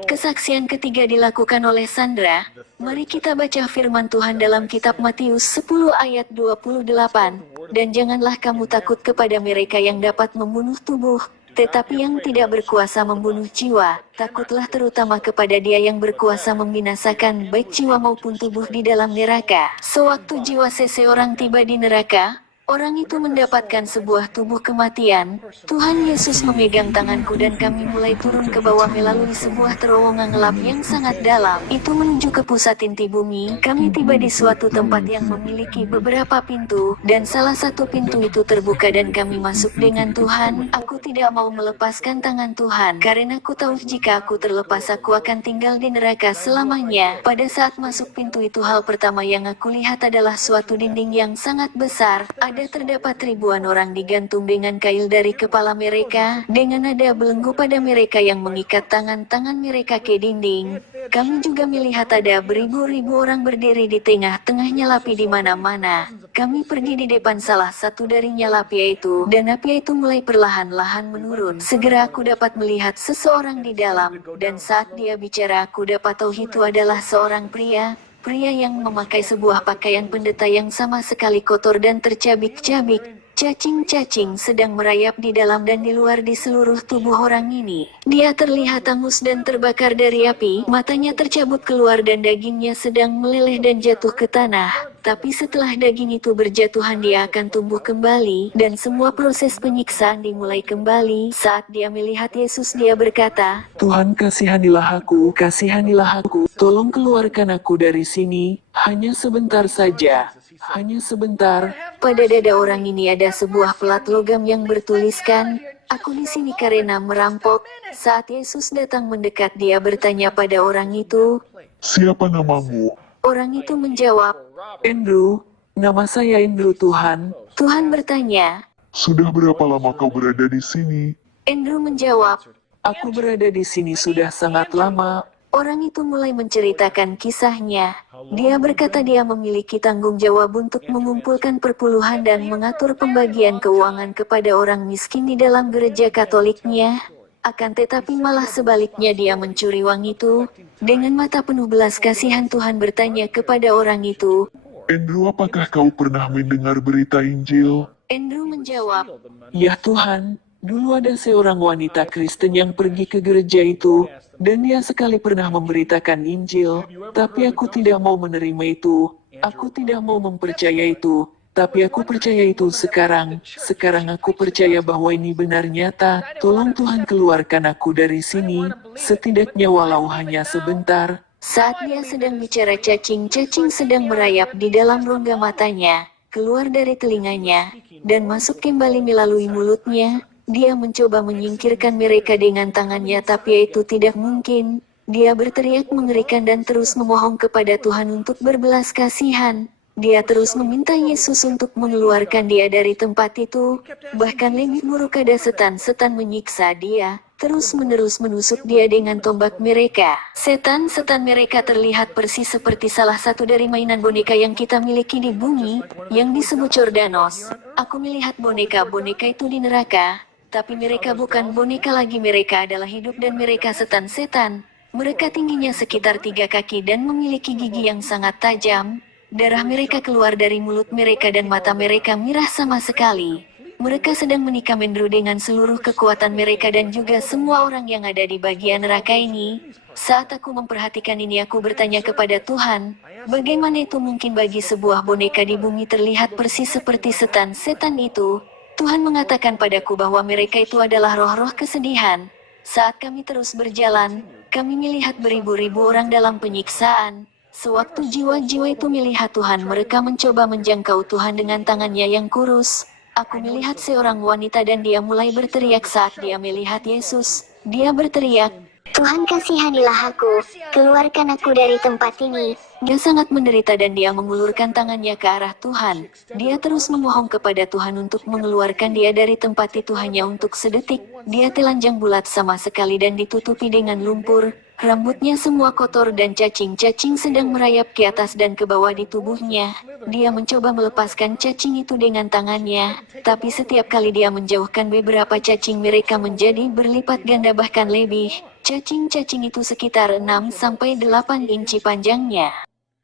Kesaksian ketiga dilakukan oleh Sandra. Mari kita baca firman Tuhan dalam kitab Matius 10 ayat 28. Dan janganlah kamu takut kepada mereka yang dapat membunuh tubuh, tetapi yang tidak berkuasa membunuh jiwa. Takutlah terutama kepada Dia yang berkuasa membinasakan baik jiwa maupun tubuh di dalam neraka. Sewaktu jiwa seseorang tiba di neraka, orang itu mendapatkan sebuah tubuh kematian. Tuhan Yesus memegang tanganku dan kami mulai turun ke bawah melalui sebuah terowongan gelap yang sangat dalam. Itu menuju ke pusat inti bumi. Kami tiba di suatu tempat yang memiliki beberapa pintu, dan salah satu pintu itu terbuka dan kami masuk dengan Tuhan. Aku tidak mau melepaskan tangan Tuhan, karena aku tahu jika aku terlepas aku akan tinggal di neraka selamanya. Pada saat masuk pintu itu hal pertama yang aku lihat adalah suatu dinding yang sangat besar. Ada terdapat ribuan orang digantung dengan kail dari kepala mereka, dengan ada belenggu pada mereka yang mengikat tangan-tangan mereka ke dinding. Kami juga melihat ada beribu-ribu orang berdiri di tengah-tengahnya api di mana-mana. Kami pergi di depan salah satu darinya api itu, dan api itu mulai perlahan-lahan menurun. Segera aku dapat melihat seseorang di dalam, dan saat dia bicara aku dapat tahu itu adalah seorang pria. Pria yang memakai sebuah pakaian pendeta yang sama sekali kotor dan tercabik-cabik. Cacing-cacing sedang merayap di dalam dan di luar di seluruh tubuh orang ini. Dia terlihat hangus dan terbakar dari api, matanya tercabut keluar dan dagingnya sedang meleleh dan jatuh ke tanah. Tapi setelah daging itu berjatuhan dia akan tumbuh kembali, dan semua proses penyiksaan dimulai kembali. Saat dia melihat Yesus dia berkata, Tuhan kasihanilah aku, tolong keluarkan aku dari sini, hanya sebentar saja, hanya sebentar. pada dada orang ini ada sebuah pelat logam yang bertuliskan, "Aku di sini karena merampok." Saat Yesus datang mendekat dia bertanya pada orang itu. Siapa namamu? Orang itu menjawab, Andrew, nama saya Andrew Tuhan. Tuhan bertanya. Sudah berapa lama kau berada di sini? Andrew menjawab. Aku berada di sini sudah sangat lama. Orang itu mulai menceritakan kisahnya. Dia berkata dia memiliki tanggung jawab untuk mengumpulkan perpuluhan dan mengatur pembagian keuangan kepada orang miskin di dalam gereja Katoliknya. Akan tetapi malah sebaliknya dia mencuri uang itu. Dengan mata penuh belas kasihan Tuhan bertanya kepada orang itu. Andrew, apakah kau pernah mendengar berita Injil? Andrew menjawab. Ya Tuhan, dulu ada seorang wanita Kristen yang pergi ke gereja itu, dan dia sekali pernah memberitakan Injil, tapi aku tidak mau menerima itu. Aku tidak mau mempercaya itu. Tapi aku percaya itu sekarang. Sekarang aku percaya bahwa ini benar nyata. Tolong Tuhan keluarkan aku dari sini, setidaknya walau hanya sebentar. Saat dia sedang bicara cacing-cacing sedang merayap di dalam rongga matanya, keluar dari telinganya, dan masuk kembali melalui mulutnya. Dia mencoba menyingkirkan mereka dengan tangannya tapi itu tidak mungkin. Dia berteriak mengerikan dan terus memohon kepada Tuhan untuk berbelas kasihan. Dia terus meminta Yesus untuk mengeluarkan dia dari tempat itu. Bahkan lebih buruk ada setan-setan menyiksa dia, terus-menerus menusuk dia dengan tombak mereka. Setan-setan mereka terlihat persis seperti salah satu dari mainan boneka yang kita miliki di bumi, yang disebut Jordanos. Aku melihat boneka-boneka itu di neraka. Tapi mereka bukan boneka lagi, mereka adalah hidup dan mereka setan-setan. Mereka tingginya sekitar 3 kaki dan memiliki gigi yang sangat tajam. Darah mereka keluar dari mulut mereka dan mata mereka merah sama sekali. Mereka sedang menikam Andrew dengan seluruh kekuatan mereka dan juga semua orang yang ada di bagian neraka ini. Saat aku memperhatikan ini aku bertanya kepada Tuhan, bagaimana itu mungkin bagi sebuah boneka di bumi terlihat persis seperti setan-setan itu? Tuhan mengatakan padaku bahwa mereka itu adalah roh-roh kesedihan. Saat kami terus berjalan, kami melihat beribu-ribu orang dalam penyiksaan. Sewaktu jiwa-jiwa itu melihat Tuhan, mereka mencoba menjangkau Tuhan dengan tangannya yang kurus. Aku melihat seorang wanita dan dia mulai berteriak saat dia melihat Yesus. Dia berteriak, Tuhan kasihanilah aku, keluarkan aku dari tempat ini. dia sangat menderita dan dia mengulurkan tangannya ke arah Tuhan. Dia terus memohon kepada Tuhan untuk mengeluarkan dia dari tempat itu hanya untuk sedetik. Dia telanjang bulat sama sekali dan ditutupi dengan lumpur. Rambutnya semua kotor dan cacing-cacing sedang merayap ke atas dan ke bawah di tubuhnya. Dia mencoba melepaskan cacing itu dengan tangannya, tapi setiap kali dia menjauhkan beberapa cacing mereka menjadi berlipat ganda bahkan lebih. Cacing-cacing itu sekitar 6-8 inci panjangnya.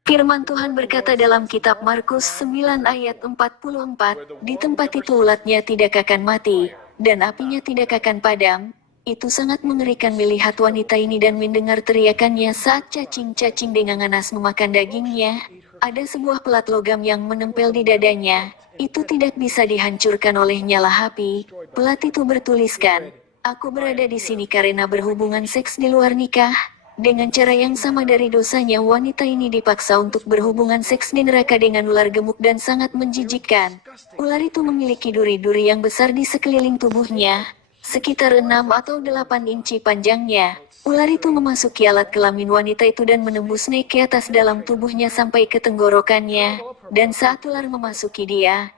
Firman Tuhan berkata dalam kitab Markus 9 ayat 44, di tempat itu ulatnya tidak akan mati, dan apinya tidak akan padam. Itu sangat mengerikan melihat wanita ini dan mendengar teriakannya saat cacing-cacing dengan ganas memakan dagingnya. Ada sebuah pelat logam yang menempel di dadanya. Itu tidak bisa dihancurkan oleh nyala api. Pelat itu bertuliskan, "Aku berada di sini karena berhubungan seks di luar nikah." Dengan cara yang sama dari dosanya, wanita ini dipaksa untuk berhubungan seks di neraka dengan ular gemuk dan sangat menjijikkan. Ular itu memiliki duri-duri yang besar di sekeliling tubuhnya, sekitar 6 atau 8 inci panjangnya. Ular itu memasuki alat kelamin wanita itu dan menembus naik ke atas dalam tubuhnya sampai ke tenggorokannya. Dan saat ular memasuki dia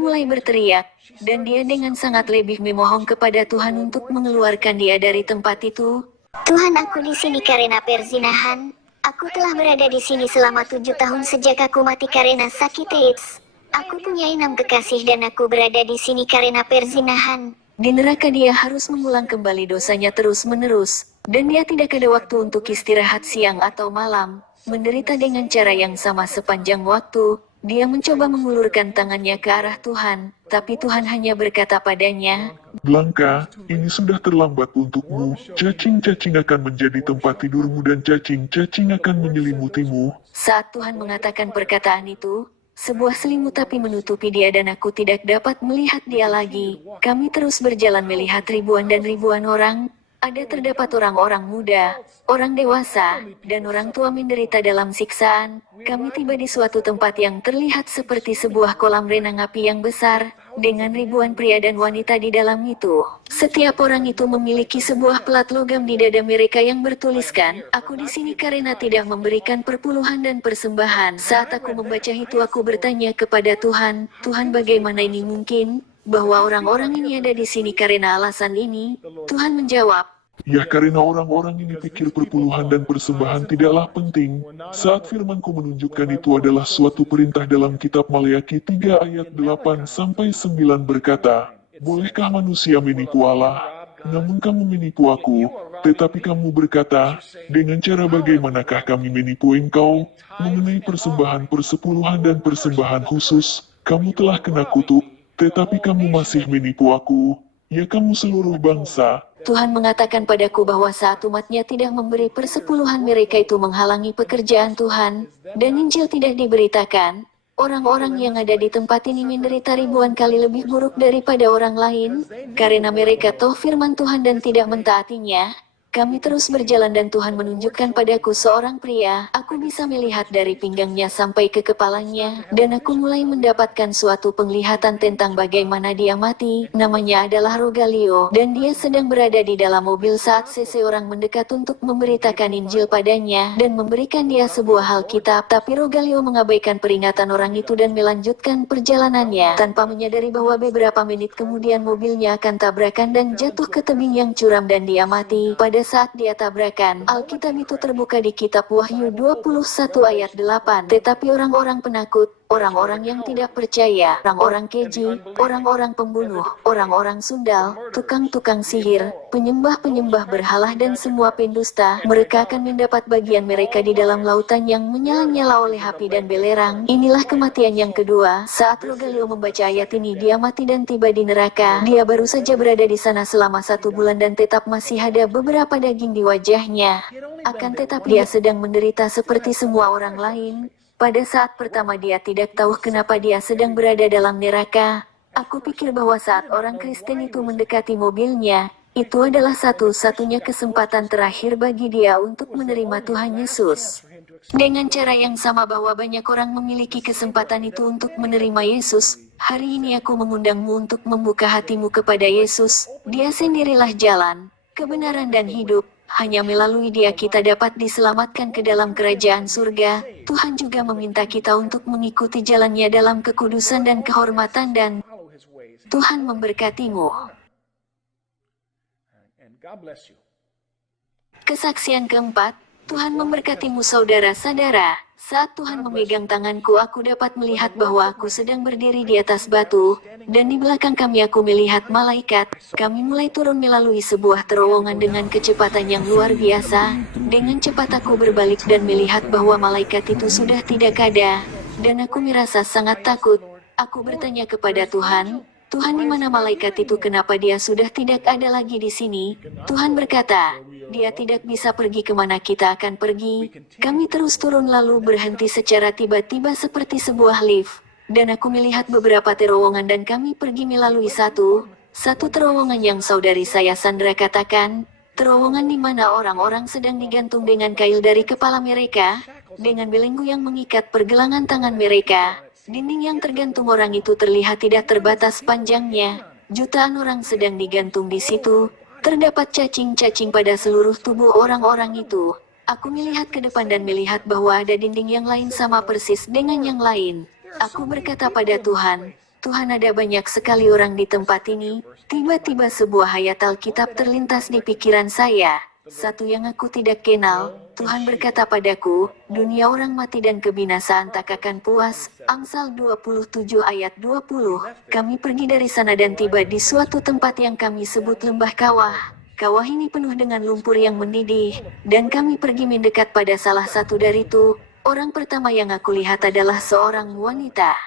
mulai berteriak, dan dia dengan sangat lebih memohon kepada Tuhan untuk mengeluarkan dia dari tempat itu. Tuhan, aku di sini karena perzinahan. Aku telah berada di sini selama 7 tahun sejak aku mati karena sakit AIDS. Aku punya 6 kekasih dan aku berada di sini karena perzinahan. Di neraka dia harus mengulang kembali dosanya terus-menerus, dan dia tidak ada waktu untuk istirahat siang atau malam. Menderita dengan cara yang sama sepanjang waktu. Dia mencoba mengulurkan tangannya ke arah Tuhan, tapi Tuhan hanya berkata padanya, Blanka, ini sudah terlambat untukmu. Cacing-cacing akan menjadi tempat tidurmu dan cacing-cacing akan menyelimutimu. saat Tuhan mengatakan perkataan itu, sebuah selimut api menutupi dia dan aku tidak dapat melihat dia lagi. Kami terus berjalan melihat ribuan dan ribuan orang. Ada terdapat orang-orang muda, orang dewasa, dan orang tua menderita dalam siksaan. Kami tiba di suatu tempat yang terlihat seperti sebuah kolam renang api yang besar, dengan ribuan pria dan wanita di dalam itu. Setiap orang itu memiliki sebuah pelat logam di dada mereka yang bertuliskan, "Aku di sini karena tidak memberikan perpuluhan dan persembahan." Saat aku membaca itu aku bertanya kepada Tuhan, "Tuhan, bagaimana ini mungkin? Bahwa orang-orang ini ada di sini karena alasan ini?" Tuhan menjawab, Ya karena orang-orang ini pikir perpuluhan dan persembahan tidaklah penting. Saat firmanku menunjukkan itu adalah suatu perintah dalam kitab Maleakhi 3 ayat 8-9 berkata, Bolehkah manusia menipu Allah? Namun kamu menipu aku, tetapi kamu berkata, dengan cara bagaimanakah kami menipu engkau? Mengenai persembahan persepuluhan dan persembahan khusus, kamu telah kena kutuk, tetapi kamu masih menipu aku. Ya kamu seluruh bangsa. Tuhan mengatakan padaku bahwa saat umatnya tidak memberi persepuluhan mereka itu menghalangi pekerjaan Tuhan, dan Injil tidak diberitakan. Orang-orang yang ada di tempat ini menderita ribuan kali lebih buruk daripada orang lain, karena mereka tahu firman Tuhan dan tidak mentaatinya. Kami terus berjalan dan Tuhan menunjukkan padaku seorang pria. Aku bisa melihat dari pinggangnya sampai ke kepalanya, dan aku mulai mendapatkan suatu penglihatan tentang bagaimana dia mati. Namanya adalah Rogalio, dan dia sedang berada di dalam mobil saat seseorang mendekat untuk memberitakan Injil padanya, dan memberikan dia sebuah Alkitab. Tapi Rogalio mengabaikan peringatan orang itu dan melanjutkan perjalanannya, tanpa menyadari bahwa beberapa menit kemudian mobilnya akan tabrakan dan jatuh ke tebing yang curam dan dia mati. Pada saat dia tabrakan, Alkitab itu terbuka di kitab Wahyu 21 ayat 8. Tetapi orang-orang penakut, orang-orang yang tidak percaya, orang-orang keji, orang-orang pembunuh, orang-orang sundal, tukang-tukang sihir, penyembah-penyembah berhala dan semua pendusta. Mereka akan mendapat bagian mereka di dalam lautan yang menyala-nyala oleh api dan belerang. Inilah kematian yang kedua. Saat Rogelio membaca ayat ini, dia mati dan tiba di neraka. Dia baru saja berada di sana selama 1 bulan dan tetap masih ada beberapa daging di wajahnya. Akan tetap dia sedang menderita seperti semua orang lain. Pada saat pertama dia tidak tahu kenapa dia sedang berada dalam neraka. Aku pikir bahwa saat orang Kristen itu mendekati mobilnya, itu adalah satu-satunya kesempatan terakhir bagi dia untuk menerima Tuhan Yesus. Dengan cara yang sama bahwa banyak orang memiliki kesempatan itu untuk menerima Yesus, hari ini aku mengundangmu untuk membuka hatimu kepada Yesus. Dia sendirilah jalan, kebenaran dan hidup. Hanya melalui dia kita dapat diselamatkan ke dalam kerajaan surga. Tuhan juga meminta kita untuk mengikuti jalannya dalam kekudusan dan kehormatan dan Tuhan memberkatimu. Kesaksian keempat, Tuhan memberkatimu saudara-saudara. Saat Tuhan memegang tanganku, aku dapat melihat bahwa aku sedang berdiri di atas batu, dan di belakang kami aku melihat malaikat. Kami mulai turun melalui sebuah terowongan dengan kecepatan yang luar biasa. Dengan cepat aku berbalik dan melihat bahwa malaikat itu sudah tidak ada, dan aku merasa sangat takut. Aku bertanya kepada Tuhan, Tuhan, di mana malaikat itu? Kenapa dia sudah tidak ada lagi di sini? Tuhan berkata, dia tidak bisa pergi kemana kita akan pergi. Kami terus turun lalu berhenti secara tiba-tiba seperti sebuah lift. Dan aku melihat beberapa terowongan dan kami pergi melalui satu terowongan yang saudari saya Sandra katakan. Terowongan di mana orang-orang sedang digantung dengan kail dari kepala mereka, dengan belenggu yang mengikat pergelangan tangan mereka. Dinding yang tergantung orang itu terlihat tidak terbatas panjangnya. Jutaan orang sedang digantung di situ. Terdapat cacing-cacing pada seluruh tubuh orang-orang itu. Aku melihat ke depan dan melihat bahwa ada dinding yang lain sama persis dengan yang lain. Aku berkata pada Tuhan, Tuhan, ada banyak sekali orang di tempat ini. Tiba-tiba sebuah ayat Alkitab terlintas di pikiran saya. Satu yang aku tidak kenal. Tuhan berkata padaku, dunia orang mati dan kebinasaan tak akan puas. Amsal 27 ayat 20. Kami pergi dari sana dan tiba di suatu tempat yang kami sebut lembah kawah. Kawah ini penuh dengan lumpur yang mendidih, dan kami pergi mendekat pada salah satu dari itu. Orang pertama yang aku lihat adalah seorang wanita.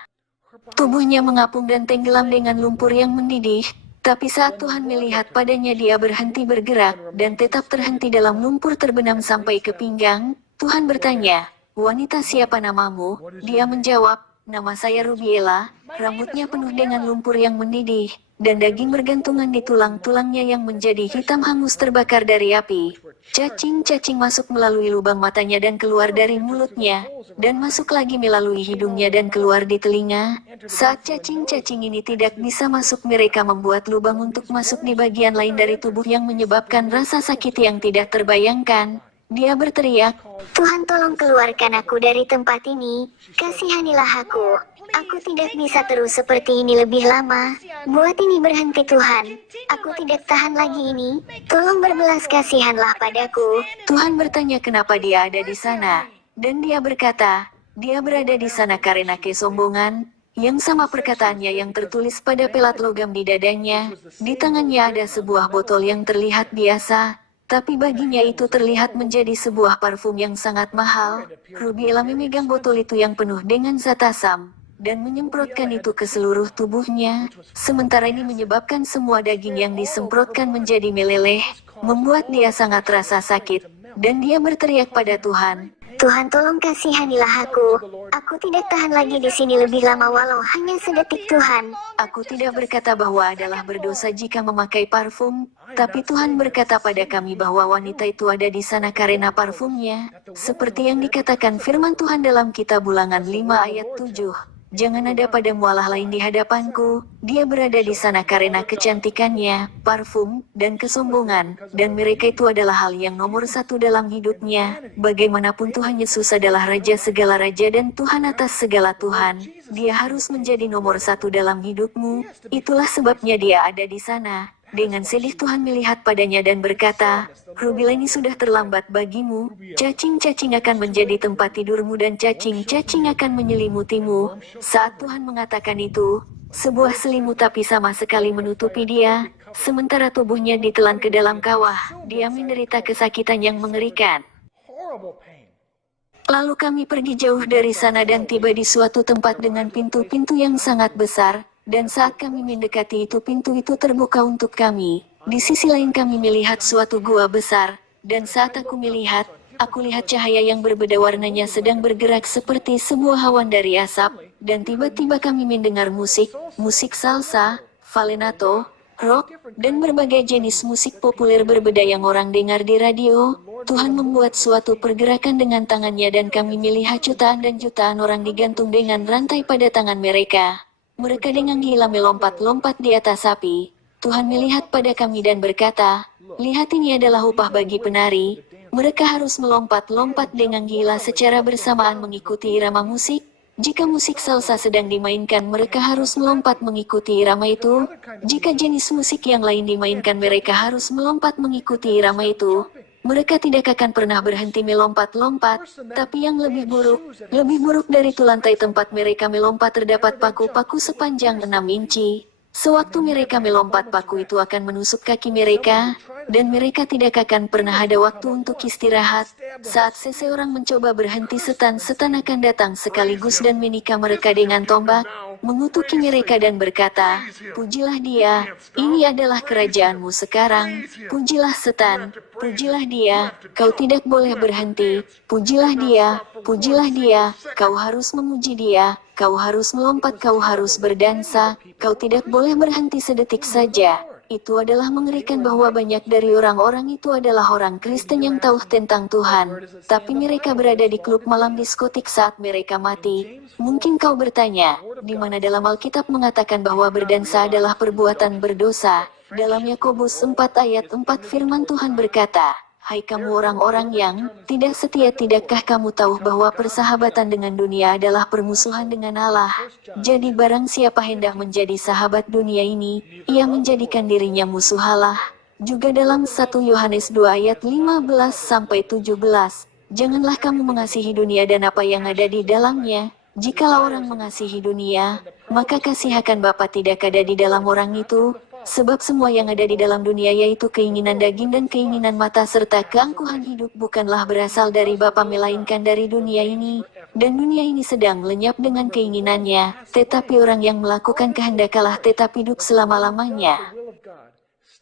Tubuhnya mengapung dan tenggelam dengan lumpur yang mendidih. Tapi saat Tuhan melihat padanya, dia berhenti bergerak dan tetap terhenti dalam lumpur terbenam sampai ke pinggang. Tuhan bertanya, wanita, siapa namamu? Dia menjawab, nama saya Rubiela. Rambutnya penuh dengan lumpur yang mendidih, dan daging bergantungan di tulang-tulangnya yang menjadi hitam hangus terbakar dari api. Cacing-cacing masuk melalui lubang matanya dan keluar dari mulutnya, dan masuk lagi melalui hidungnya dan keluar di telinga. Saat cacing-cacing ini tidak bisa masuk, mereka membuat lubang untuk masuk di bagian lain dari tubuh yang menyebabkan rasa sakit yang tidak terbayangkan. Dia berteriak, Tuhan, tolong keluarkan aku dari tempat ini. Kasihanilah aku. Aku tidak bisa terus seperti ini lebih lama. Buat ini berhenti, Tuhan. Aku tidak tahan lagi ini. Tolong berbelas kasihanlah padaku. Tuhan bertanya kenapa dia ada di sana. Dan dia berkata, dia berada di sana karena kesombongan. Yang sama perkataannya yang tertulis pada pelat logam di dadanya. Di tangannya ada sebuah botol yang terlihat biasa, tapi baginya itu terlihat menjadi sebuah parfum yang sangat mahal. Rubiela memegang botol itu yang penuh dengan zat asam, dan menyemprotkan itu ke seluruh tubuhnya. Sementara ini menyebabkan semua daging yang disemprotkan menjadi meleleh, membuat dia sangat rasa sakit. Dan dia berteriak pada Tuhan, Tuhan, tolong kasihanilah aku. Aku tidak tahan lagi di sini lebih lama walau hanya sedetik, Tuhan. aku tidak berkata bahwa adalah berdosa jika memakai parfum, tapi Tuhan berkata pada kami bahwa wanita itu ada di sana karena parfumnya. Seperti yang dikatakan firman Tuhan dalam kitab Ulangan 5 ayat 7. Jangan ada padamu Allah lain di hadapanku. Dia berada di sana karena kecantikannya, parfum, dan kesombongan. Dan mereka itu adalah hal yang nomor satu dalam hidupnya. Bagaimanapun Tuhan Yesus adalah Raja segala Raja dan Tuhan atas segala Tuhan. Dia harus menjadi nomor satu dalam hidupmu. Itulah sebabnya dia ada di sana. Dengan sedih Tuhan melihat padanya dan berkata, "Rubila, ini sudah terlambat bagimu, cacing-cacing akan menjadi tempat tidurmu dan cacing-cacing akan menyelimutimu." Saat Tuhan mengatakan itu, sebuah selimut api sama sekali menutupi dia, sementara tubuhnya ditelan ke dalam kawah. Dia menderita kesakitan yang mengerikan. Lalu kami pergi jauh dari sana dan tiba di suatu tempat dengan pintu-pintu yang sangat besar, dan saat kami mendekati itu pintu itu terbuka untuk kami. Di sisi lain kami melihat suatu gua besar, dan saat aku melihat, aku lihat cahaya yang berbeda warnanya sedang bergerak seperti sebuah awan dari asap, dan tiba-tiba kami mendengar musik salsa, vallenato, rock, dan berbagai jenis musik populer berbeda yang orang dengar di radio. Tuhan membuat suatu pergerakan dengan tangannya dan kami melihat jutaan dan jutaan orang digantung dengan rantai pada tangan mereka. Mereka dengan gila melompat-lompat di atas api. Tuhan melihat pada kami dan berkata, "Lihat, ini adalah upah bagi penari. Mereka harus melompat-lompat dengan gila secara bersamaan mengikuti irama musik. Jika musik salsa sedang dimainkan, mereka harus melompat mengikuti irama itu. Jika jenis musik yang lain dimainkan, mereka harus melompat mengikuti irama itu. Mereka tidak akan pernah berhenti melompat-lompat, tapi yang lebih buruk dari itu lantai tempat mereka melompat terdapat paku-paku sepanjang 6 inci. Sewaktu mereka melompat, paku itu akan menusuk kaki mereka, dan mereka tidak akan pernah ada waktu untuk istirahat. Saat seseorang mencoba berhenti, setan-setan akan datang sekaligus dan menikah mereka dengan tombak, mengutuki mereka dan berkata, 'Pujilah dia, ini adalah kerajaanmu sekarang. Pujilah setan, pujilah dia, kau tidak boleh berhenti. Pujilah dia, kau harus memuji dia, kau harus melompat, kau harus berdansa, kau tidak boleh berhenti sedetik saja.'" Itu adalah mengerikan bahwa banyak dari orang-orang itu adalah orang Kristen yang tahu tentang Tuhan, tapi mereka berada di klub malam diskotik saat mereka mati. Mungkin kau bertanya, di mana dalam Alkitab mengatakan bahwa berdansa adalah perbuatan berdosa? Dalam Yakobus 4 ayat 4 firman Tuhan berkata, "Hai kamu orang-orang yang tidak setia, tidakkah kamu tahu bahwa persahabatan dengan dunia adalah permusuhan dengan Allah? Jadi barang siapa hendak menjadi sahabat dunia ini, ia menjadikan dirinya musuh Allah." Juga dalam 1 Yohanes 2 ayat 15-17, "Janganlah kamu mengasihi dunia dan apa yang ada di dalamnya. Jikalau orang mengasihi dunia, maka kasih akan Bapa tidak ada di dalam orang itu. Sebab semua yang ada di dalam dunia, yaitu keinginan daging dan keinginan mata serta keangkuhan hidup, bukanlah berasal dari Bapa melainkan dari dunia ini. Dan dunia ini sedang lenyap dengan keinginannya, tetapi orang yang melakukan kehendak Allah tetap hidup selama-lamanya."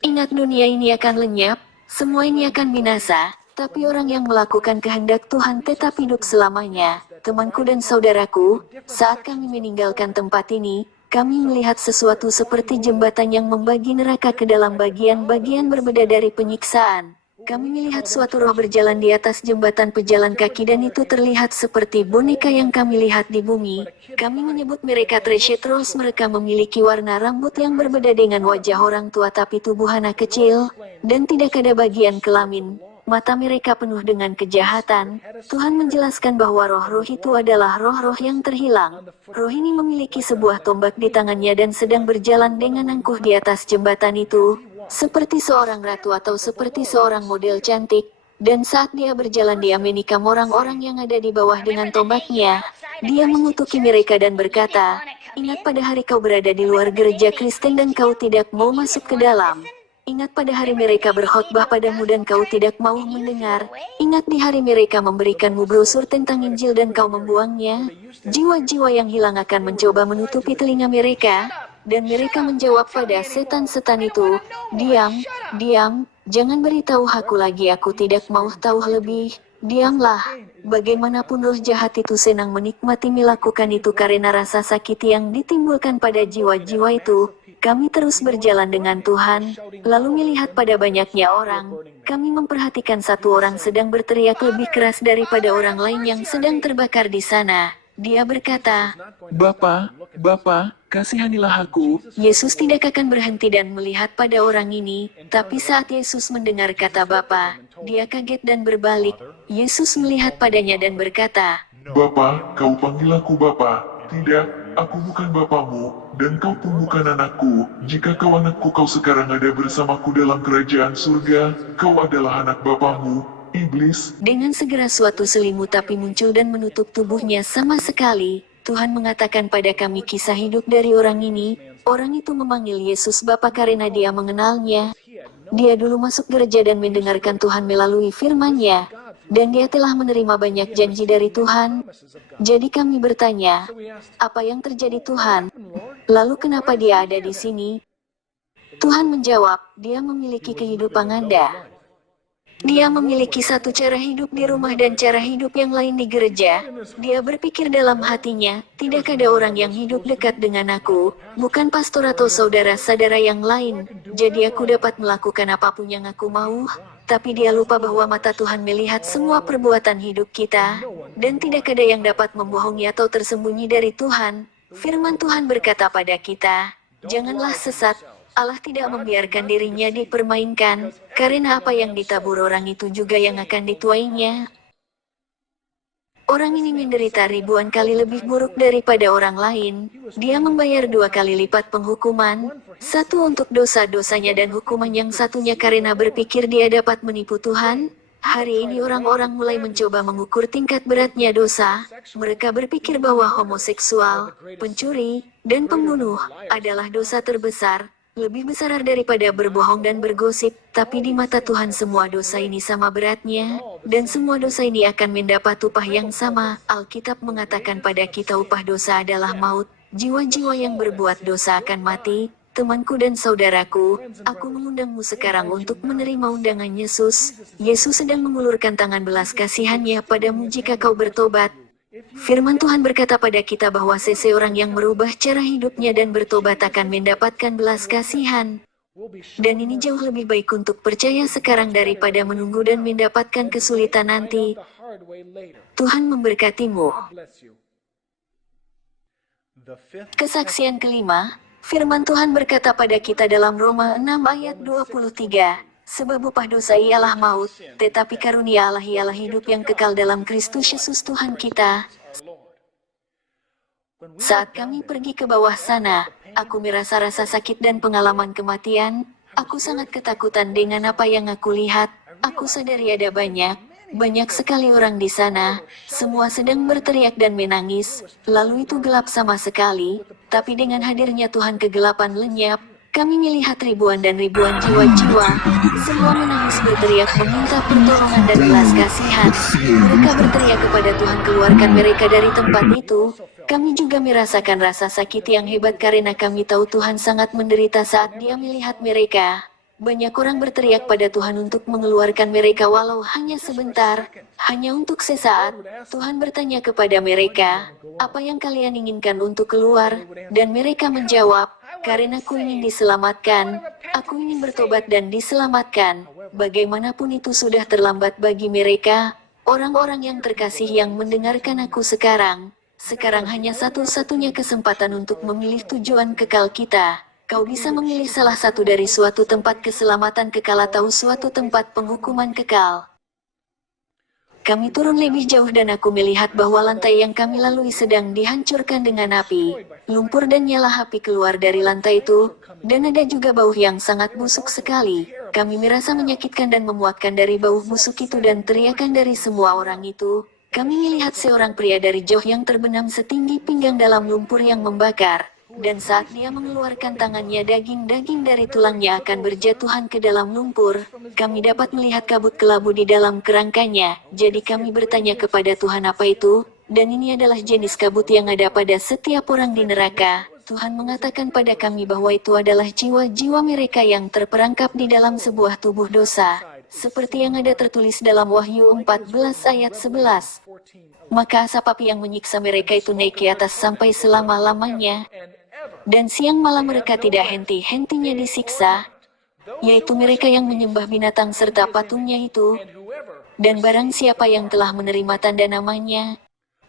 Ingat, dunia ini akan lenyap, semua ini akan binasa, tapi orang yang melakukan kehendak Tuhan tetap hidup selamanya. Temanku dan saudaraku, saat kami meninggalkan tempat ini, kami melihat sesuatu seperti jembatan yang membagi neraka ke dalam bagian-bagian berbeda dari penyiksaan. Kami melihat suatu roh berjalan di atas jembatan pejalan kaki dan itu terlihat seperti boneka yang kami lihat di bumi. Kami menyebut mereka Trashy Trolls. Mereka memiliki warna rambut yang berbeda dengan wajah orang tua tapi tubuh anak kecil, dan tidak ada bagian kelamin. Mata mereka penuh dengan kejahatan. Tuhan menjelaskan bahwa roh-roh itu adalah roh-roh yang terhilang. Roh ini memiliki sebuah tombak di tangannya dan sedang berjalan dengan angkuh di atas jembatan itu, seperti seorang ratu atau seperti seorang model cantik. Dan saat dia berjalan, dia menikam orang-orang yang ada di bawah dengan tombaknya. Dia mengutuki mereka dan berkata, "Ingat pada hari kau berada di luar gereja Kristen dan kau tidak mau masuk ke dalam. Ingat pada hari mereka berkhotbah padamu dan kau tidak mau mendengar. Ingat di hari mereka memberikanmu brosur tentang Injil dan kau membuangnya. Jiwa-jiwa yang hilang akan mencoba menutupi telinga mereka." Dan mereka menjawab pada setan-setan itu, "Diam, diam, jangan beritahu aku lagi, aku tidak mau tahu lebih. Diamlah." Bagaimanapun roh jahat itu senang menikmati melakukan itu karena rasa sakit yang ditimbulkan pada jiwa-jiwa itu. Kami terus berjalan dengan Tuhan, lalu melihat pada banyaknya orang. Kami memperhatikan satu orang sedang berteriak lebih keras daripada orang lain yang sedang terbakar di sana. Dia berkata, Bapa, kasihanilah aku." Yesus tidak akan berhenti dan melihat pada orang ini, tapi saat Yesus mendengar kata Bapa, dia kaget dan berbalik. Yesus melihat padanya dan berkata, "Bapa, kau panggil aku Bapa, Tidak, aku bukan bapamu, dan kau pun bukan anakku. Jika kau anakku, kau sekarang ada bersamaku dalam kerajaan surga. Kau adalah anak bapamu, iblis. Dengan segera suatu selimut api muncul dan menutup tubuhnya sama sekali. Tuhan mengatakan pada kami kisah hidup dari orang ini. Orang itu memanggil Yesus Bapa karena dia mengenalnya. Dia dulu masuk gereja dan mendengarkan Tuhan melalui firman-Nya. Dan dia telah menerima banyak janji dari Tuhan. Jadi kami bertanya, apa yang terjadi Tuhan? Lalu kenapa dia ada di sini? Tuhan menjawab, dia memiliki kehidupan Anda. Dia memiliki satu cara hidup di rumah dan cara hidup yang lain di gereja. Dia berpikir dalam hatinya, tidak ada orang yang hidup dekat dengan aku, bukan pastor atau saudara-saudara yang lain. Jadi aku dapat melakukan apapun yang aku mau. Tapi dia lupa bahwa mata Tuhan melihat semua perbuatan hidup kita. Dan tidak ada yang dapat membohongi atau tersembunyi dari Tuhan. Firman Tuhan berkata pada kita, janganlah sesat. Allah tidak membiarkan dirinya dipermainkan, karena apa yang ditabur orang itu juga yang akan dituainya. Orang ini menderita ribuan kali lebih buruk daripada orang lain. Dia membayar 2 kali lipat penghukuman, satu untuk dosa-dosanya dan hukuman yang satunya karena berpikir dia dapat menipu Tuhan. Hari ini orang-orang mulai mencoba mengukur tingkat beratnya dosa. Mereka berpikir bahwa homoseksual, pencuri, dan pembunuh adalah dosa terbesar. Lebih besar daripada berbohong dan bergosip, tapi di mata Tuhan semua dosa ini sama beratnya, dan semua dosa ini akan mendapat upah yang sama. Alkitab mengatakan pada kita upah dosa adalah maut, jiwa-jiwa yang berbuat dosa akan mati. Temanku dan saudaraku, aku mengundangmu sekarang untuk menerima undangan Yesus. Yesus sedang mengulurkan tangan belas kasihannya padamu jika kau bertobat. Firman Tuhan berkata pada kita bahwa seseorang yang merubah cara hidupnya dan bertobat akan mendapatkan belas kasihan. Dan ini jauh lebih baik untuk percaya sekarang daripada menunggu dan mendapatkan kesulitan nanti. Tuhan memberkatimu. Kesaksian kelima, firman Tuhan berkata pada kita dalam Roma 6 ayat 23. Sebab upah dosa ialah maut, tetapi karunia Allah ialah hidup yang kekal dalam Kristus Yesus Tuhan kita. Saat kami pergi ke bawah sana, aku merasa rasa sakit dan pengalaman kematian. Aku sangat ketakutan dengan apa yang aku lihat. Aku sadari ada banyak sekali orang di sana. Semua sedang berteriak dan menangis. Lalu itu gelap sama sekali, tapi dengan hadirnya Tuhan kegelapan lenyap. Kami melihat ribuan dan ribuan jiwa-jiwa. Semua menangis berteriak meminta pertolongan dan belas kasihan. Mereka berteriak kepada Tuhan keluarkan mereka dari tempat itu. Kami juga merasakan rasa sakit yang hebat karena kami tahu Tuhan sangat menderita saat Dia melihat mereka. Banyak orang berteriak pada Tuhan untuk mengeluarkan mereka walau hanya sebentar, hanya untuk sesaat. Tuhan bertanya kepada mereka, apa yang kalian inginkan untuk keluar? Dan mereka menjawab, karena aku ingin diselamatkan, aku ingin bertobat dan diselamatkan. Bagaimanapun itu sudah terlambat bagi mereka, orang-orang yang terkasih yang mendengarkan aku sekarang. Sekarang hanya satu-satunya kesempatan untuk memilih tujuan kekal kita. Kau bisa memilih salah satu dari suatu tempat keselamatan kekal atau suatu tempat penghukuman kekal. Kami turun lebih jauh dan aku melihat bahwa lantai yang kami lalui sedang dihancurkan dengan api. Lumpur dan nyala api keluar dari lantai itu, dan ada juga bau yang sangat busuk sekali. Kami merasa menyakitkan dan memuakkan dari bau busuk itu dan teriakan dari semua orang itu. Kami melihat seorang pria dari jauh yang terbenam setinggi pinggang dalam lumpur yang membakar. Dan saat dia mengeluarkan tangannya daging-daging dari tulangnya akan berjatuhan ke dalam lumpur. Kami dapat melihat kabut kelabu di dalam kerangkanya. Jadi kami bertanya kepada Tuhan apa itu, dan ini adalah jenis kabut yang ada pada setiap orang di neraka. Tuhan mengatakan pada kami bahwa itu adalah jiwa-jiwa mereka yang terperangkap di dalam sebuah tubuh dosa. Seperti yang ada tertulis dalam Wahyu 14 ayat 11. Maka asap api yang menyiksa mereka itu naik ke atas sampai selama-lamanya. Dan siang malam mereka tidak henti-hentinya disiksa, yaitu mereka yang menyembah binatang serta patungnya itu, dan barang siapa yang telah menerima tanda namanya.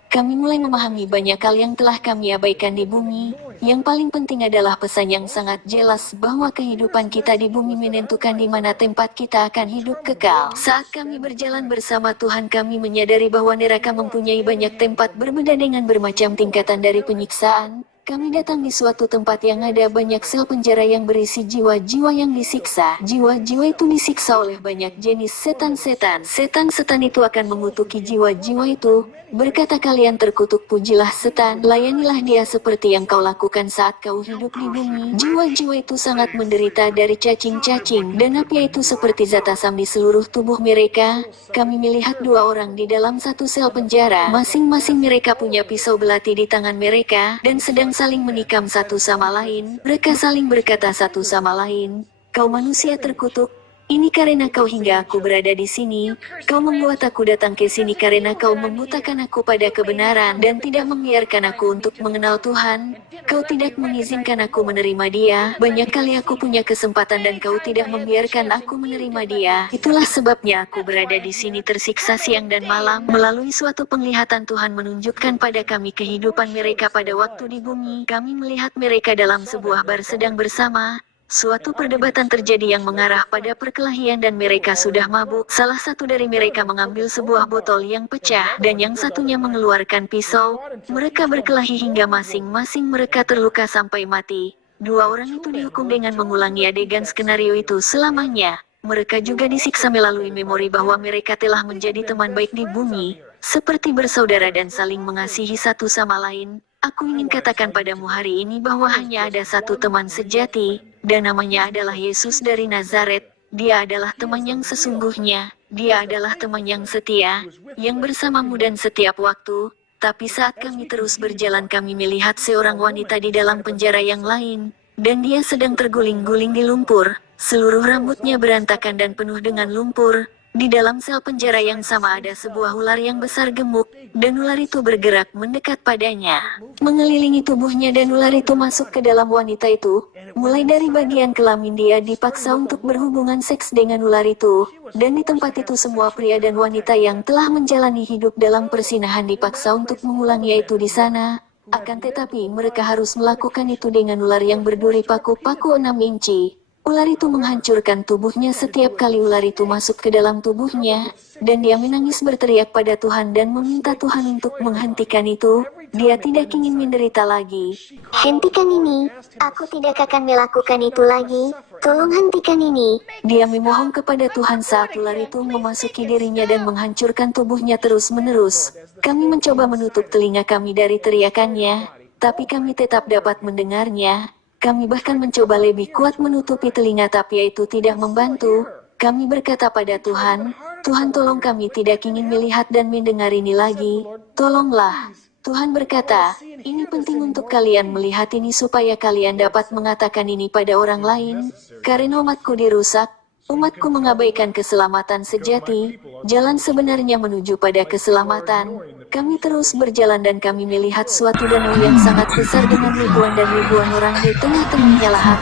Kami mulai memahami banyak hal yang telah kami abaikan di bumi, Yang paling penting adalah pesan yang sangat jelas bahwa kehidupan kita di bumi menentukan di mana tempat kita akan hidup kekal. Saat kami berjalan bersama Tuhan, kami menyadari bahwa neraka mempunyai banyak tempat berbeda dengan bermacam tingkatan dari penyiksaan. Kami datang di suatu tempat yang ada banyak sel penjara yang berisi jiwa-jiwa yang disiksa. Jiwa-jiwa itu disiksa oleh banyak jenis setan-setan. Setan-setan itu akan mengutuki jiwa-jiwa itu. Berkata, kalian terkutuk, pujilah setan, layanilah dia seperti yang kau lakukan saat kau hidup di bumi. Jiwa-jiwa itu sangat menderita dari cacing-cacing, dan api itu seperti zat asam di seluruh tubuh mereka. Kami melihat dua orang di dalam satu sel penjara. Masing-masing mereka punya pisau belati di tangan mereka, dan sedang saling menikam satu sama lain. Mereka saling berkata satu sama lain, "Kau manusia terkutuk. Ini karena kau hingga aku berada di sini. Kau membuat aku datang ke sini karena kau membutakan aku pada kebenaran dan tidak membiarkan aku untuk mengenal Tuhan. Kau tidak mengizinkan aku menerima dia. Banyak kali aku punya kesempatan dan kau tidak membiarkan aku menerima dia. Itulah sebabnya aku berada di sini tersiksa siang dan malam." Melalui suatu penglihatan, Tuhan menunjukkan pada kami kehidupan mereka pada waktu di bumi. Kami melihat mereka dalam sebuah bar sedang bersama. Suatu perdebatan terjadi yang mengarah pada perkelahian dan mereka sudah mabuk. Salah satu dari mereka mengambil sebuah botol yang pecah dan yang satunya mengeluarkan pisau. Mereka berkelahi hingga masing-masing mereka terluka sampai mati. Dua orang itu dihukum dengan mengulangi adegan skenario itu selamanya. Mereka juga disiksa melalui memori bahwa mereka telah menjadi teman baik di bumi, seperti bersaudara dan saling mengasihi satu sama lain. Aku ingin katakan padamu hari ini bahwa hanya ada satu teman sejati, dan namanya adalah Yesus dari Nazaret. Dia adalah teman yang sesungguhnya. Dia adalah teman yang setia, yang bersamamu dan setiap waktu. Tapi saat kami terus berjalan, kami melihat seorang wanita di dalam penjara yang lain, dan dia sedang terguling-guling di lumpur. Seluruh rambutnya berantakan dan penuh dengan lumpur. Di dalam sel penjara yang sama ada sebuah ular yang besar gemuk, dan ular itu bergerak mendekat padanya, mengelilingi tubuhnya, dan ular itu masuk ke dalam wanita itu. Mulai dari bagian kelamin, dia dipaksa untuk berhubungan seks dengan ular itu, dan di tempat itu semua pria dan wanita yang telah menjalani hidup dalam persinahan dipaksa untuk mengulangi itu di sana. Akan tetapi mereka harus melakukan itu dengan ular yang berduri paku-paku 6 inci. Ular itu menghancurkan tubuhnya setiap kali ular itu masuk ke dalam tubuhnya, dan dia menangis berteriak pada Tuhan dan meminta Tuhan untuk menghentikan itu. Dia tidak ingin menderita lagi. Hentikan ini, aku tidak akan melakukan itu lagi. Tolong hentikan ini. Dia memohon kepada Tuhan saat ular itu memasuki dirinya dan menghancurkan tubuhnya terus-menerus. Kami mencoba menutup telinga kami dari teriakannya, tapi kami tetap dapat mendengarnya. Kami bahkan mencoba lebih kuat menutupi telinga, tapi itu tidak membantu. Kami berkata pada Tuhan, "Tuhan, tolong, kami tidak ingin melihat dan mendengar ini lagi. Tolonglah." Tuhan berkata, "Ini penting untuk kalian melihat ini supaya kalian dapat mengatakan ini pada orang lain. Karena umatku dirusak, umatku mengabaikan keselamatan sejati, jalan sebenarnya menuju pada keselamatan." Kami terus berjalan dan kami melihat suatu danau yang sangat besar dengan ribuan dan ribuan orang di tengah-tengahnya lahap,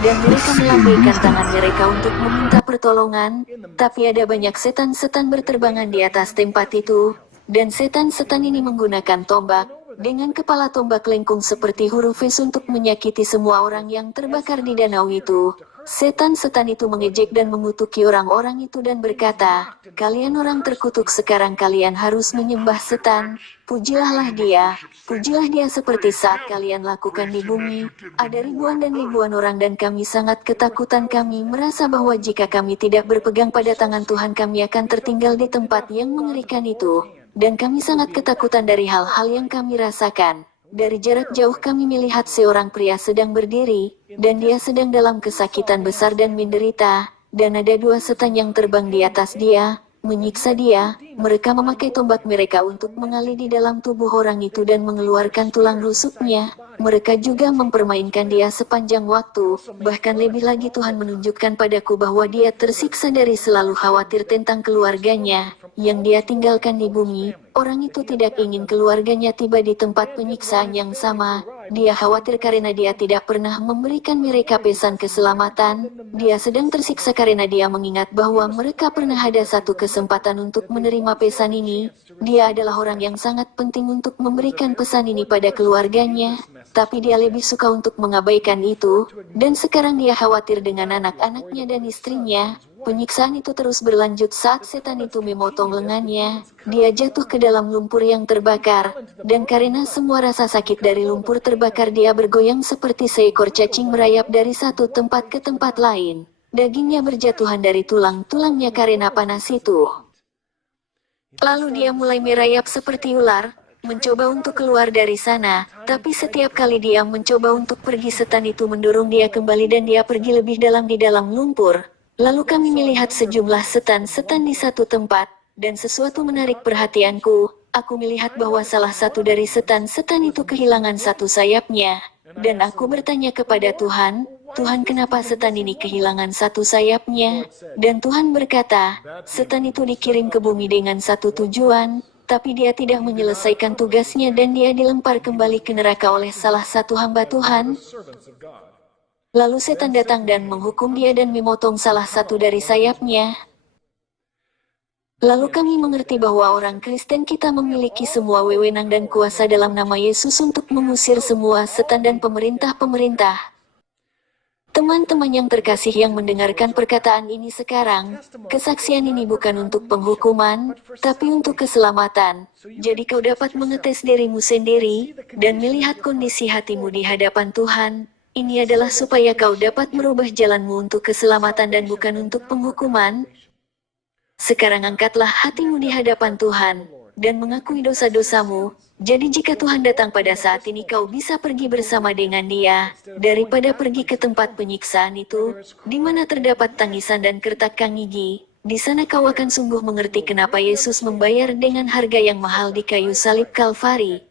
dan mereka melambaikan tangan mereka untuk meminta pertolongan. Tapi ada banyak setan-setan berterbangan di atas tempat itu, dan setan-setan ini menggunakan tombak, dengan kepala tombak lengkung seperti huruf S untuk menyakiti semua orang yang terbakar di danau itu. Setan-setan itu mengejek dan mengutuki orang-orang itu dan berkata, "Kalian orang terkutuk, sekarang kalian harus menyembah setan. Pujilahlah dia seperti saat kalian lakukan di bumi." Ada ribuan dan ribuan orang dan kami sangat ketakutan. Kami merasa bahwa jika kami tidak berpegang pada tangan Tuhan, kami akan tertinggal di tempat yang mengerikan itu. Dan kami sangat ketakutan dari hal-hal yang kami rasakan. Dari jarak jauh kami melihat seorang pria sedang berdiri, dan dia sedang dalam kesakitan besar dan menderita, dan ada dua setan yang terbang di atas dia, menyiksa dia. Mereka memakai tombak mereka untuk mengali di dalam tubuh orang itu dan mengeluarkan tulang rusuknya. Mereka juga mempermainkan dia sepanjang waktu. Bahkan lebih lagi, Tuhan menunjukkan padaku bahwa dia tersiksa dari selalu khawatir tentang keluarganya yang dia tinggalkan di bumi. Orang itu tidak ingin keluarganya tiba di tempat penyiksaan yang sama. Dia khawatir karena dia tidak pernah memberikan mereka pesan keselamatan. Dia sedang tersiksa karena dia mengingat bahwa mereka pernah ada satu kesempatan untuk menerima pesan ini. Dia adalah orang yang sangat penting untuk memberikan pesan ini pada keluarganya. tapi dia lebih suka untuk mengabaikan itu, dan sekarang dia khawatir dengan anak-anaknya dan istrinya. Penyiksaan itu terus berlanjut saat setan itu memotong lengannya. Dia jatuh ke dalam lumpur yang terbakar, dan karena semua rasa sakit dari lumpur terbakar dia bergoyang seperti seekor cacing merayap dari satu tempat ke tempat lain. Dagingnya berjatuhan dari tulang-tulangnya karena panas itu. Lalu dia mulai merayap seperti ular, mencoba untuk keluar dari sana, tapi setiap kali dia mencoba untuk pergi setan itu mendorong dia kembali dan dia pergi lebih dalam di dalam lumpur. Lalu kami melihat sejumlah setan-setan di satu tempat, dan sesuatu menarik perhatianku. Aku melihat bahwa salah satu dari setan-setan itu kehilangan satu sayapnya, dan aku bertanya kepada Tuhan, Tuhan, kenapa setan ini kehilangan satu sayapnya? Dan Tuhan berkata, setan itu dikirim ke bumi dengan satu tujuan, tapi dia tidak menyelesaikan tugasnya dan dia dilempar kembali ke neraka oleh salah satu hamba Tuhan. Lalu setan datang dan menghukum dia dan memotong salah satu dari sayapnya. Lalu kami mengerti bahwa orang Kristen kita memiliki semua wewenang dan kuasa dalam nama Yesus untuk mengusir semua setan dan pemerintah-pemerintah. Teman-teman yang terkasih yang mendengarkan perkataan ini sekarang, kesaksian ini bukan untuk penghukuman, tapi untuk keselamatan. Jadi kau dapat mengetes dirimu sendiri, dan melihat kondisi hatimu di hadapan Tuhan. Ini adalah supaya kau dapat merubah jalanmu untuk keselamatan dan bukan untuk penghukuman. Sekarang angkatlah hatimu di hadapan Tuhan, dan mengakui dosa-dosamu. Jadi jika Tuhan datang pada saat ini kau bisa pergi bersama dengan Dia, daripada pergi ke tempat penyiksaan itu, di mana terdapat tangisan dan kertakan gigi. Di sana kau akan sungguh mengerti kenapa Yesus membayar dengan harga yang mahal di kayu salib Kalvari.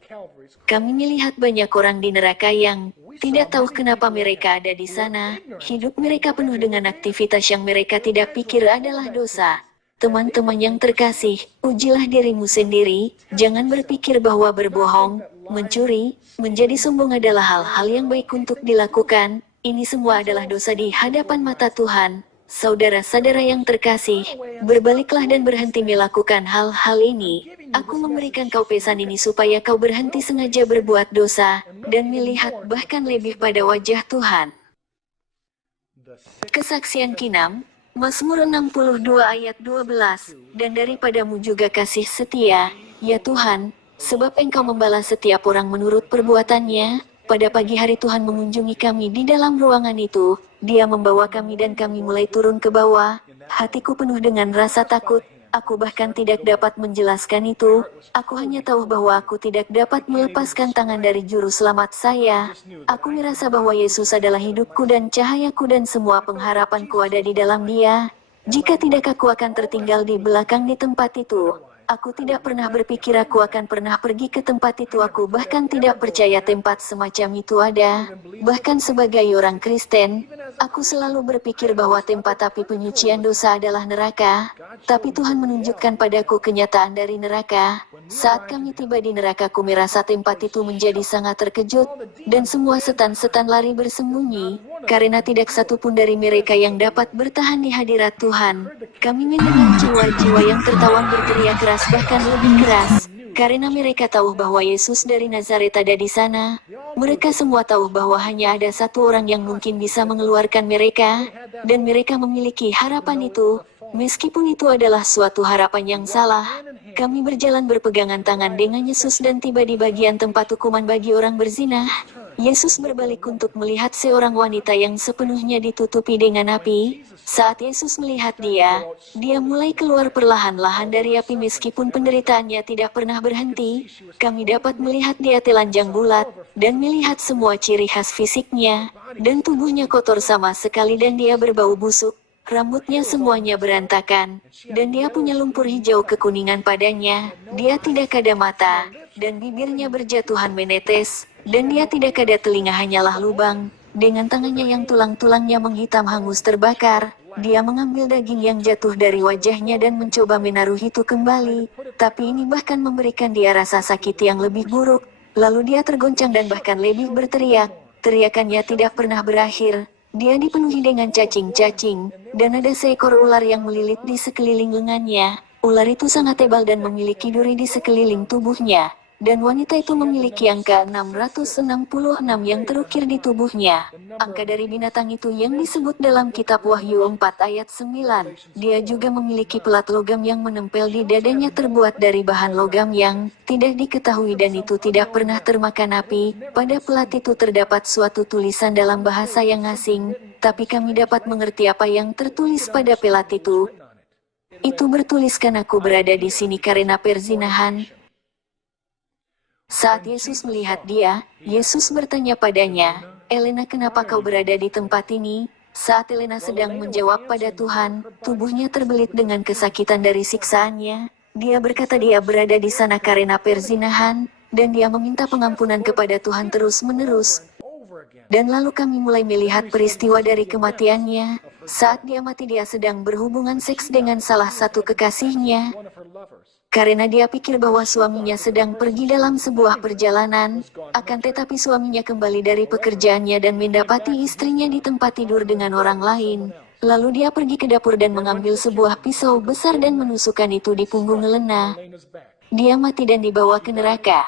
Kami melihat banyak orang di neraka yang tidak tahu kenapa mereka ada di sana. Hidup mereka penuh dengan aktivitas yang mereka tidak pikir adalah dosa. Teman-teman yang terkasih, ujilah dirimu sendiri. Jangan berpikir bahwa berbohong, mencuri, menjadi sombong adalah hal-hal yang baik untuk dilakukan. Ini semua adalah dosa di hadapan mata Tuhan. Saudara-saudara yang terkasih, berbaliklah dan berhenti melakukan hal-hal ini. Aku memberikan kau pesan ini supaya kau berhenti sengaja berbuat dosa, dan melihat bahkan lebih pada wajah Tuhan. Kesaksian Kinam, Mazmur 62 ayat 12, dan daripadamu juga kasih setia, ya Tuhan, sebab Engkau membalas setiap orang menurut perbuatannya. Pada pagi hari Tuhan mengunjungi kami di dalam ruangan itu, Dia membawa kami dan kami mulai turun ke bawah. Hatiku penuh dengan rasa takut, aku bahkan tidak dapat menjelaskan itu. Aku hanya tahu bahwa aku tidak dapat melepaskan tangan dari juru selamat saya. Aku merasa bahwa Yesus adalah hidupku dan cahayaku dan semua pengharapanku ada di dalam Dia. Jika tidak aku akan tertinggal di belakang di tempat itu. Aku tidak pernah berpikir aku akan pernah pergi ke tempat itu. Aku bahkan tidak percaya tempat semacam itu ada. Bahkan sebagai orang Kristen, aku selalu berpikir bahwa tempat api penyucian dosa adalah neraka. Tapi Tuhan menunjukkan padaku kenyataan dari neraka. Saat kami tiba di neraka, aku merasa tempat itu menjadi sangat terkejut. Dan semua setan-setan lari bersembunyi. Karena tidak satu pun dari mereka yang dapat bertahan di hadirat Tuhan. Kami mendengar jiwa-jiwa yang tertawan berteriak keras, bahkan lebih keras. Karena mereka tahu bahwa Yesus dari Nazaret ada di sana. Mereka semua tahu bahwa hanya ada satu orang yang mungkin bisa mengeluarkan mereka. Dan mereka memiliki harapan itu. Meskipun itu adalah suatu harapan yang salah. Kami berjalan berpegangan tangan dengan Yesus dan tiba di bagian tempat hukuman bagi orang berzina. Yesus berbalik untuk melihat seorang wanita yang sepenuhnya ditutupi dengan api. Saat Yesus melihat dia mulai keluar perlahan-lahan dari api meskipun penderitaannya tidak pernah berhenti. Kami dapat melihat dia telanjang bulat, dan melihat semua ciri khas fisiknya, dan tubuhnya kotor sama sekali dan dia berbau busuk. Rambutnya semuanya berantakan, dan dia punya lumpur hijau kekuningan padanya. Dia tidak ada mata, dan bibirnya berjatuhan menetes, dan dia tidak ada telinga, hanyalah lubang. Dengan tangannya yang tulang-tulangnya menghitam hangus terbakar, dia mengambil daging yang jatuh dari wajahnya dan mencoba menaruh itu kembali. Tapi ini bahkan memberikan dia rasa sakit yang lebih buruk. Lalu dia tergoncang dan bahkan lebih berteriak. Teriakannya tidak pernah berakhir. Dia dipenuhi dengan cacing-cacing, dan ada seekor ular yang melilit di sekeliling lengannya. Ular itu sangat tebal dan memiliki duri di sekeliling tubuhnya. Dan wanita itu memiliki angka 666 yang terukir di tubuhnya. Angka dari binatang itu yang disebut dalam kitab Wahyu 4 ayat 9. Dia juga memiliki pelat logam yang menempel di dadanya terbuat dari bahan logam yang tidak diketahui dan itu tidak pernah termakan api. Pada pelat itu terdapat suatu tulisan dalam bahasa yang asing, tapi kami dapat mengerti apa yang tertulis pada pelat itu. Itu bertuliskan aku berada di sini karena perzinahan. Saat Yesus melihat dia, Yesus bertanya padanya, "Elena, kenapa kau berada di tempat ini?" Saat Elena sedang menjawab pada Tuhan, tubuhnya terbelit dengan kesakitan dari siksaannya. Dia berkata dia berada di sana karena perzinahan, dan dia meminta pengampunan kepada Tuhan terus-menerus. Dan lalu kami mulai melihat peristiwa dari kematiannya. Saat dia mati dia sedang berhubungan seks dengan salah satu kekasihnya. Karena dia pikir bahwa suaminya sedang pergi dalam sebuah perjalanan, akan tetapi suaminya kembali dari pekerjaannya dan mendapati istrinya di tempat tidur dengan orang lain. Lalu dia pergi ke dapur dan mengambil sebuah pisau besar dan menusukkan itu di punggung Elena. Dia mati dan dibawa ke neraka.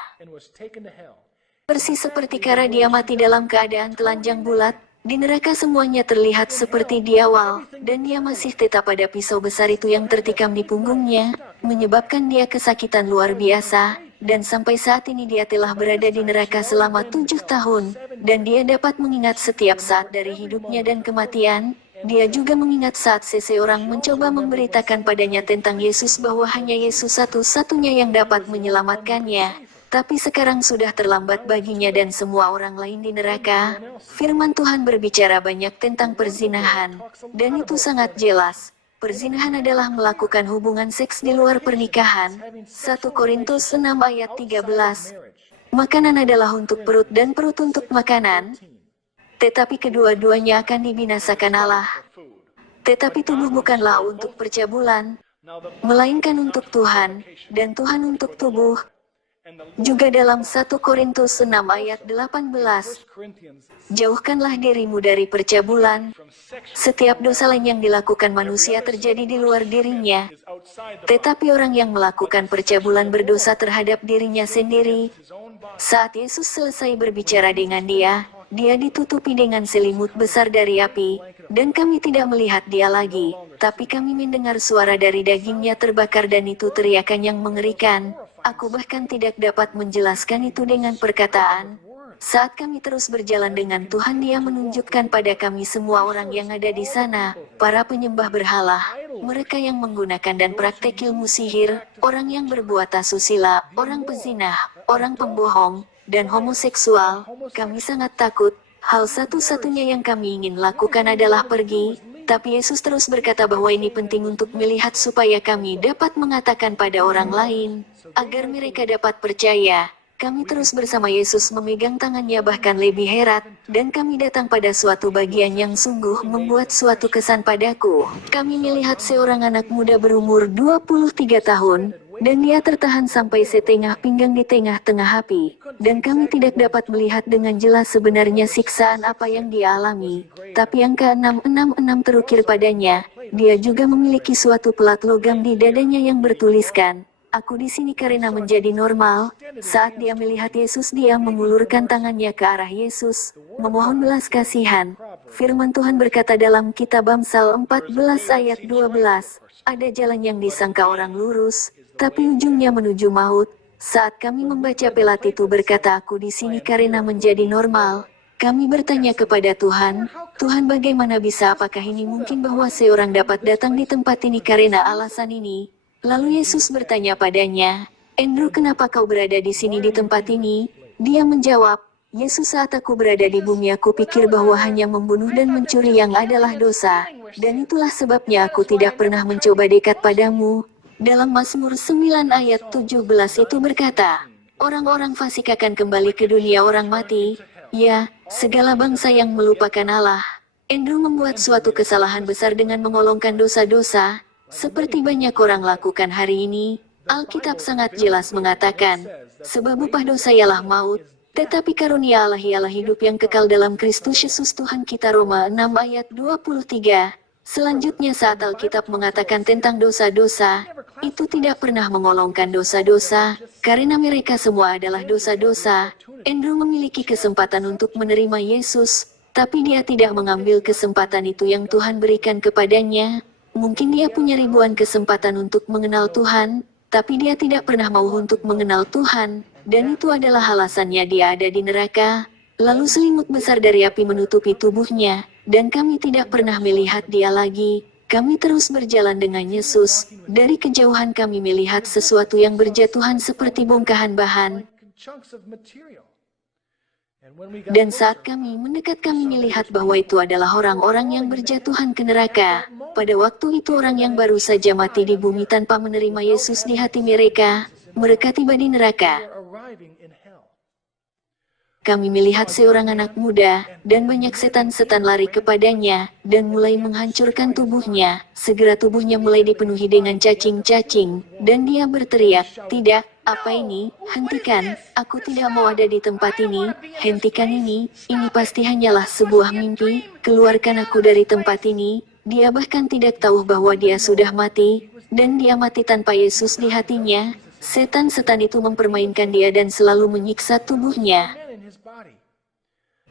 Persis seperti Kara, dia mati dalam keadaan telanjang bulat. Di neraka semuanya terlihat seperti di awal, dan dia masih tetap pada pisau besar itu yang tertikam di punggungnya, menyebabkan dia kesakitan luar biasa, dan sampai saat ini dia telah berada di neraka selama 7 tahun, dan dia dapat mengingat setiap saat dari hidupnya dan kematian. Dia juga mengingat saat seseorang mencoba memberitakan padanya tentang Yesus bahwa hanya Yesus satu-satunya yang dapat menyelamatkannya. Tapi sekarang sudah terlambat baginya dan semua orang lain di neraka. Firman Tuhan berbicara banyak tentang perzinahan, dan itu sangat jelas. Perzinahan adalah melakukan hubungan seks di luar pernikahan. 1 Korintus 6 ayat 13. Makanan adalah untuk perut dan perut untuk makanan. Tetapi kedua-duanya akan dibinasakan Allah. Tetapi tubuh bukanlah untuk percabulan, melainkan untuk Tuhan, dan Tuhan untuk tubuh. Juga dalam 1 Korintus 6 ayat 18, jauhkanlah dirimu dari percabulan. Setiap dosa lain yang dilakukan manusia terjadi di luar dirinya. Tetapi orang yang melakukan percabulan berdosa terhadap dirinya sendiri. Saat Yesus selesai berbicara dengan dia ditutupi dengan selimut besar dari api, dan kami tidak melihat dia lagi, tapi kami mendengar suara dari dagingnya terbakar dan itu teriakan yang mengerikan. Aku bahkan tidak dapat menjelaskan itu dengan perkataan. Saat kami terus berjalan dengan Tuhan, Dia menunjukkan pada kami semua orang yang ada di sana, para penyembah berhala, mereka yang menggunakan dan praktek ilmu sihir, orang yang berbuat asusila, orang pezinah, orang pembohong, dan homoseksual. Kami sangat takut. Hal satu-satunya yang kami ingin lakukan adalah pergi. Tapi Yesus terus berkata bahwa ini penting untuk melihat supaya kami dapat mengatakan pada orang lain, agar mereka dapat percaya. Kami terus bersama Yesus memegang tangannya bahkan lebih herat, dan kami datang pada suatu bagian yang sungguh membuat suatu kesan padaku. Kami melihat seorang anak muda berumur 23 tahun, dan dia tertahan sampai setengah pinggang di tengah-tengah api, dan kami tidak dapat melihat dengan jelas sebenarnya siksaan apa yang dia alami. Tapi angka 666 terukir padanya. Dia juga memiliki suatu pelat logam di dadanya yang bertuliskan, "Aku di sini karena menjadi normal." Saat dia melihat Yesus, dia mengulurkan tangannya ke arah Yesus, memohon belas kasihan. Firman Tuhan berkata dalam kitab Amsal 14 ayat 12, "Ada jalan yang disangka orang lurus, tapi ujungnya menuju maut." Saat kami membaca pelat itu berkata, "Aku di sini karena menjadi normal." Kami bertanya kepada Tuhan, "Tuhan, bagaimana bisa, apakah ini mungkin bahwa seorang dapat datang di tempat ini karena alasan ini?" Lalu Yesus bertanya padanya, "Andrew, kenapa kau berada di sini di tempat ini?" Dia menjawab, "Yesus, saat aku berada di bumi aku pikir bahwa hanya membunuh dan mencuri yang adalah dosa. Dan itulah sebabnya aku tidak pernah mencoba dekat padamu." Dalam Mazmur 9 ayat 17 itu berkata, "Orang-orang fasik akan kembali ke dunia orang mati." Ya, segala bangsa yang melupakan Allah. Andrew membuat suatu kesalahan besar dengan mengolongkan dosa-dosa, seperti banyak orang lakukan hari ini. Alkitab sangat jelas mengatakan, sebab upah dosa ialah maut, tetapi karunia Allah ialah hidup yang kekal dalam Kristus Yesus Tuhan kita. Roma 6 ayat 23. Selanjutnya saat Alkitab mengatakan tentang dosa-dosa, itu tidak pernah mengolongkan dosa-dosa, karena mereka semua adalah dosa-dosa. Andrew memiliki kesempatan untuk menerima Yesus, tapi dia tidak mengambil kesempatan itu yang Tuhan berikan kepadanya. Mungkin dia punya ribuan kesempatan untuk mengenal Tuhan, tapi dia tidak pernah mau untuk mengenal Tuhan, dan itu adalah alasannya dia ada di neraka. Lalu selimut besar dari api menutupi tubuhnya, dan kami tidak pernah melihat dia lagi. Kami terus berjalan dengan Yesus. Dari kejauhan kami melihat sesuatu yang berjatuhan seperti bongkahan bahan. Dan saat kami mendekat kami melihat bahwa itu adalah orang-orang yang berjatuhan ke neraka. Pada waktu itu orang yang baru saja mati di bumi tanpa menerima Yesus di hati mereka. Mereka tiba di neraka. Kami melihat seorang anak muda, dan banyak setan-setan lari kepadanya, dan mulai menghancurkan tubuhnya. Segera tubuhnya mulai dipenuhi dengan cacing-cacing, dan dia berteriak, "Tidak, apa ini? Hentikan, aku tidak mau ada di tempat ini, hentikan ini pasti hanyalah sebuah mimpi, keluarkan aku dari tempat ini." Dia bahkan tidak tahu bahwa dia sudah mati, dan dia mati tanpa Yesus di hatinya. Setan-setan itu mempermainkan dia dan selalu menyiksa tubuhnya.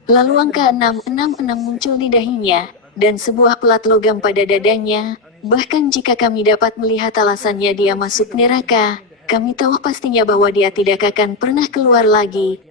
Lalu angka 666 muncul di dahinya, dan sebuah pelat logam pada dadanya. Bahkan jika kami dapat melihat alasannya dia masuk neraka, kami tahu pastinya bahwa dia tidak akan pernah keluar lagi.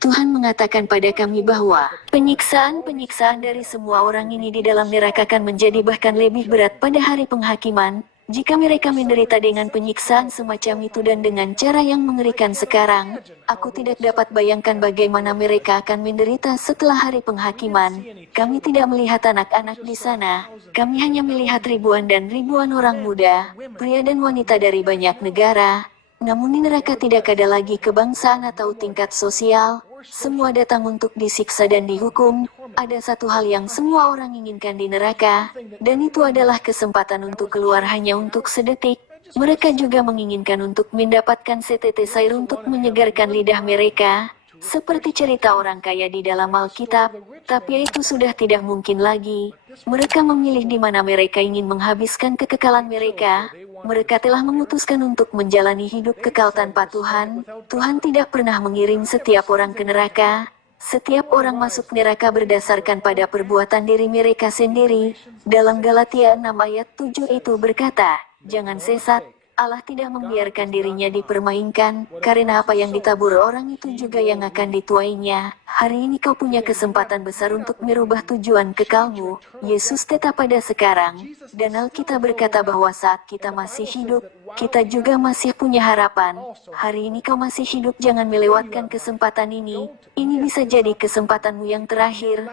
Tuhan mengatakan pada kami bahwa penyiksaan-penyiksaan dari semua orang ini di dalam neraka akan menjadi bahkan lebih berat pada hari penghakiman. Jika mereka menderita dengan penyiksaan semacam itu dan dengan cara yang mengerikan sekarang, aku tidak dapat bayangkan bagaimana mereka akan menderita setelah hari penghakiman. Kami tidak melihat anak-anak di sana, kami hanya melihat ribuan dan ribuan orang muda, pria dan wanita dari banyak negara. Namun di neraka tidak ada lagi kebangsaan atau tingkat sosial. Semua datang untuk disiksa dan dihukum. Ada satu hal yang semua orang inginkan di neraka, dan itu adalah kesempatan untuk keluar hanya untuk sedetik. Mereka juga menginginkan untuk mendapatkan setetes air untuk menyegarkan lidah mereka, seperti cerita orang kaya di dalam Alkitab, tapi itu sudah tidak mungkin lagi. Mereka memilih di mana mereka ingin menghabiskan kekekalan mereka. Mereka telah memutuskan untuk menjalani hidup kekal tanpa Tuhan. Tuhan tidak pernah mengirim setiap orang ke neraka. Setiap orang masuk neraka berdasarkan pada perbuatan diri mereka sendiri. Dalam Galatia 6 ayat 7 itu berkata, "Jangan sesat, Allah tidak membiarkan dirinya dipermainkan, karena apa yang ditabur orang itu juga yang akan dituainya." Hari ini kau punya kesempatan besar untuk merubah tujuan kekalmu. Yesus tetap ada sekarang, dan Alkitab berkata bahwa saat kita masih hidup, kita juga masih punya harapan. Hari ini kau masih hidup, jangan melewatkan kesempatan ini. Ini bisa jadi kesempatanmu yang terakhir.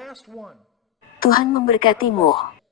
Tuhan memberkatimu.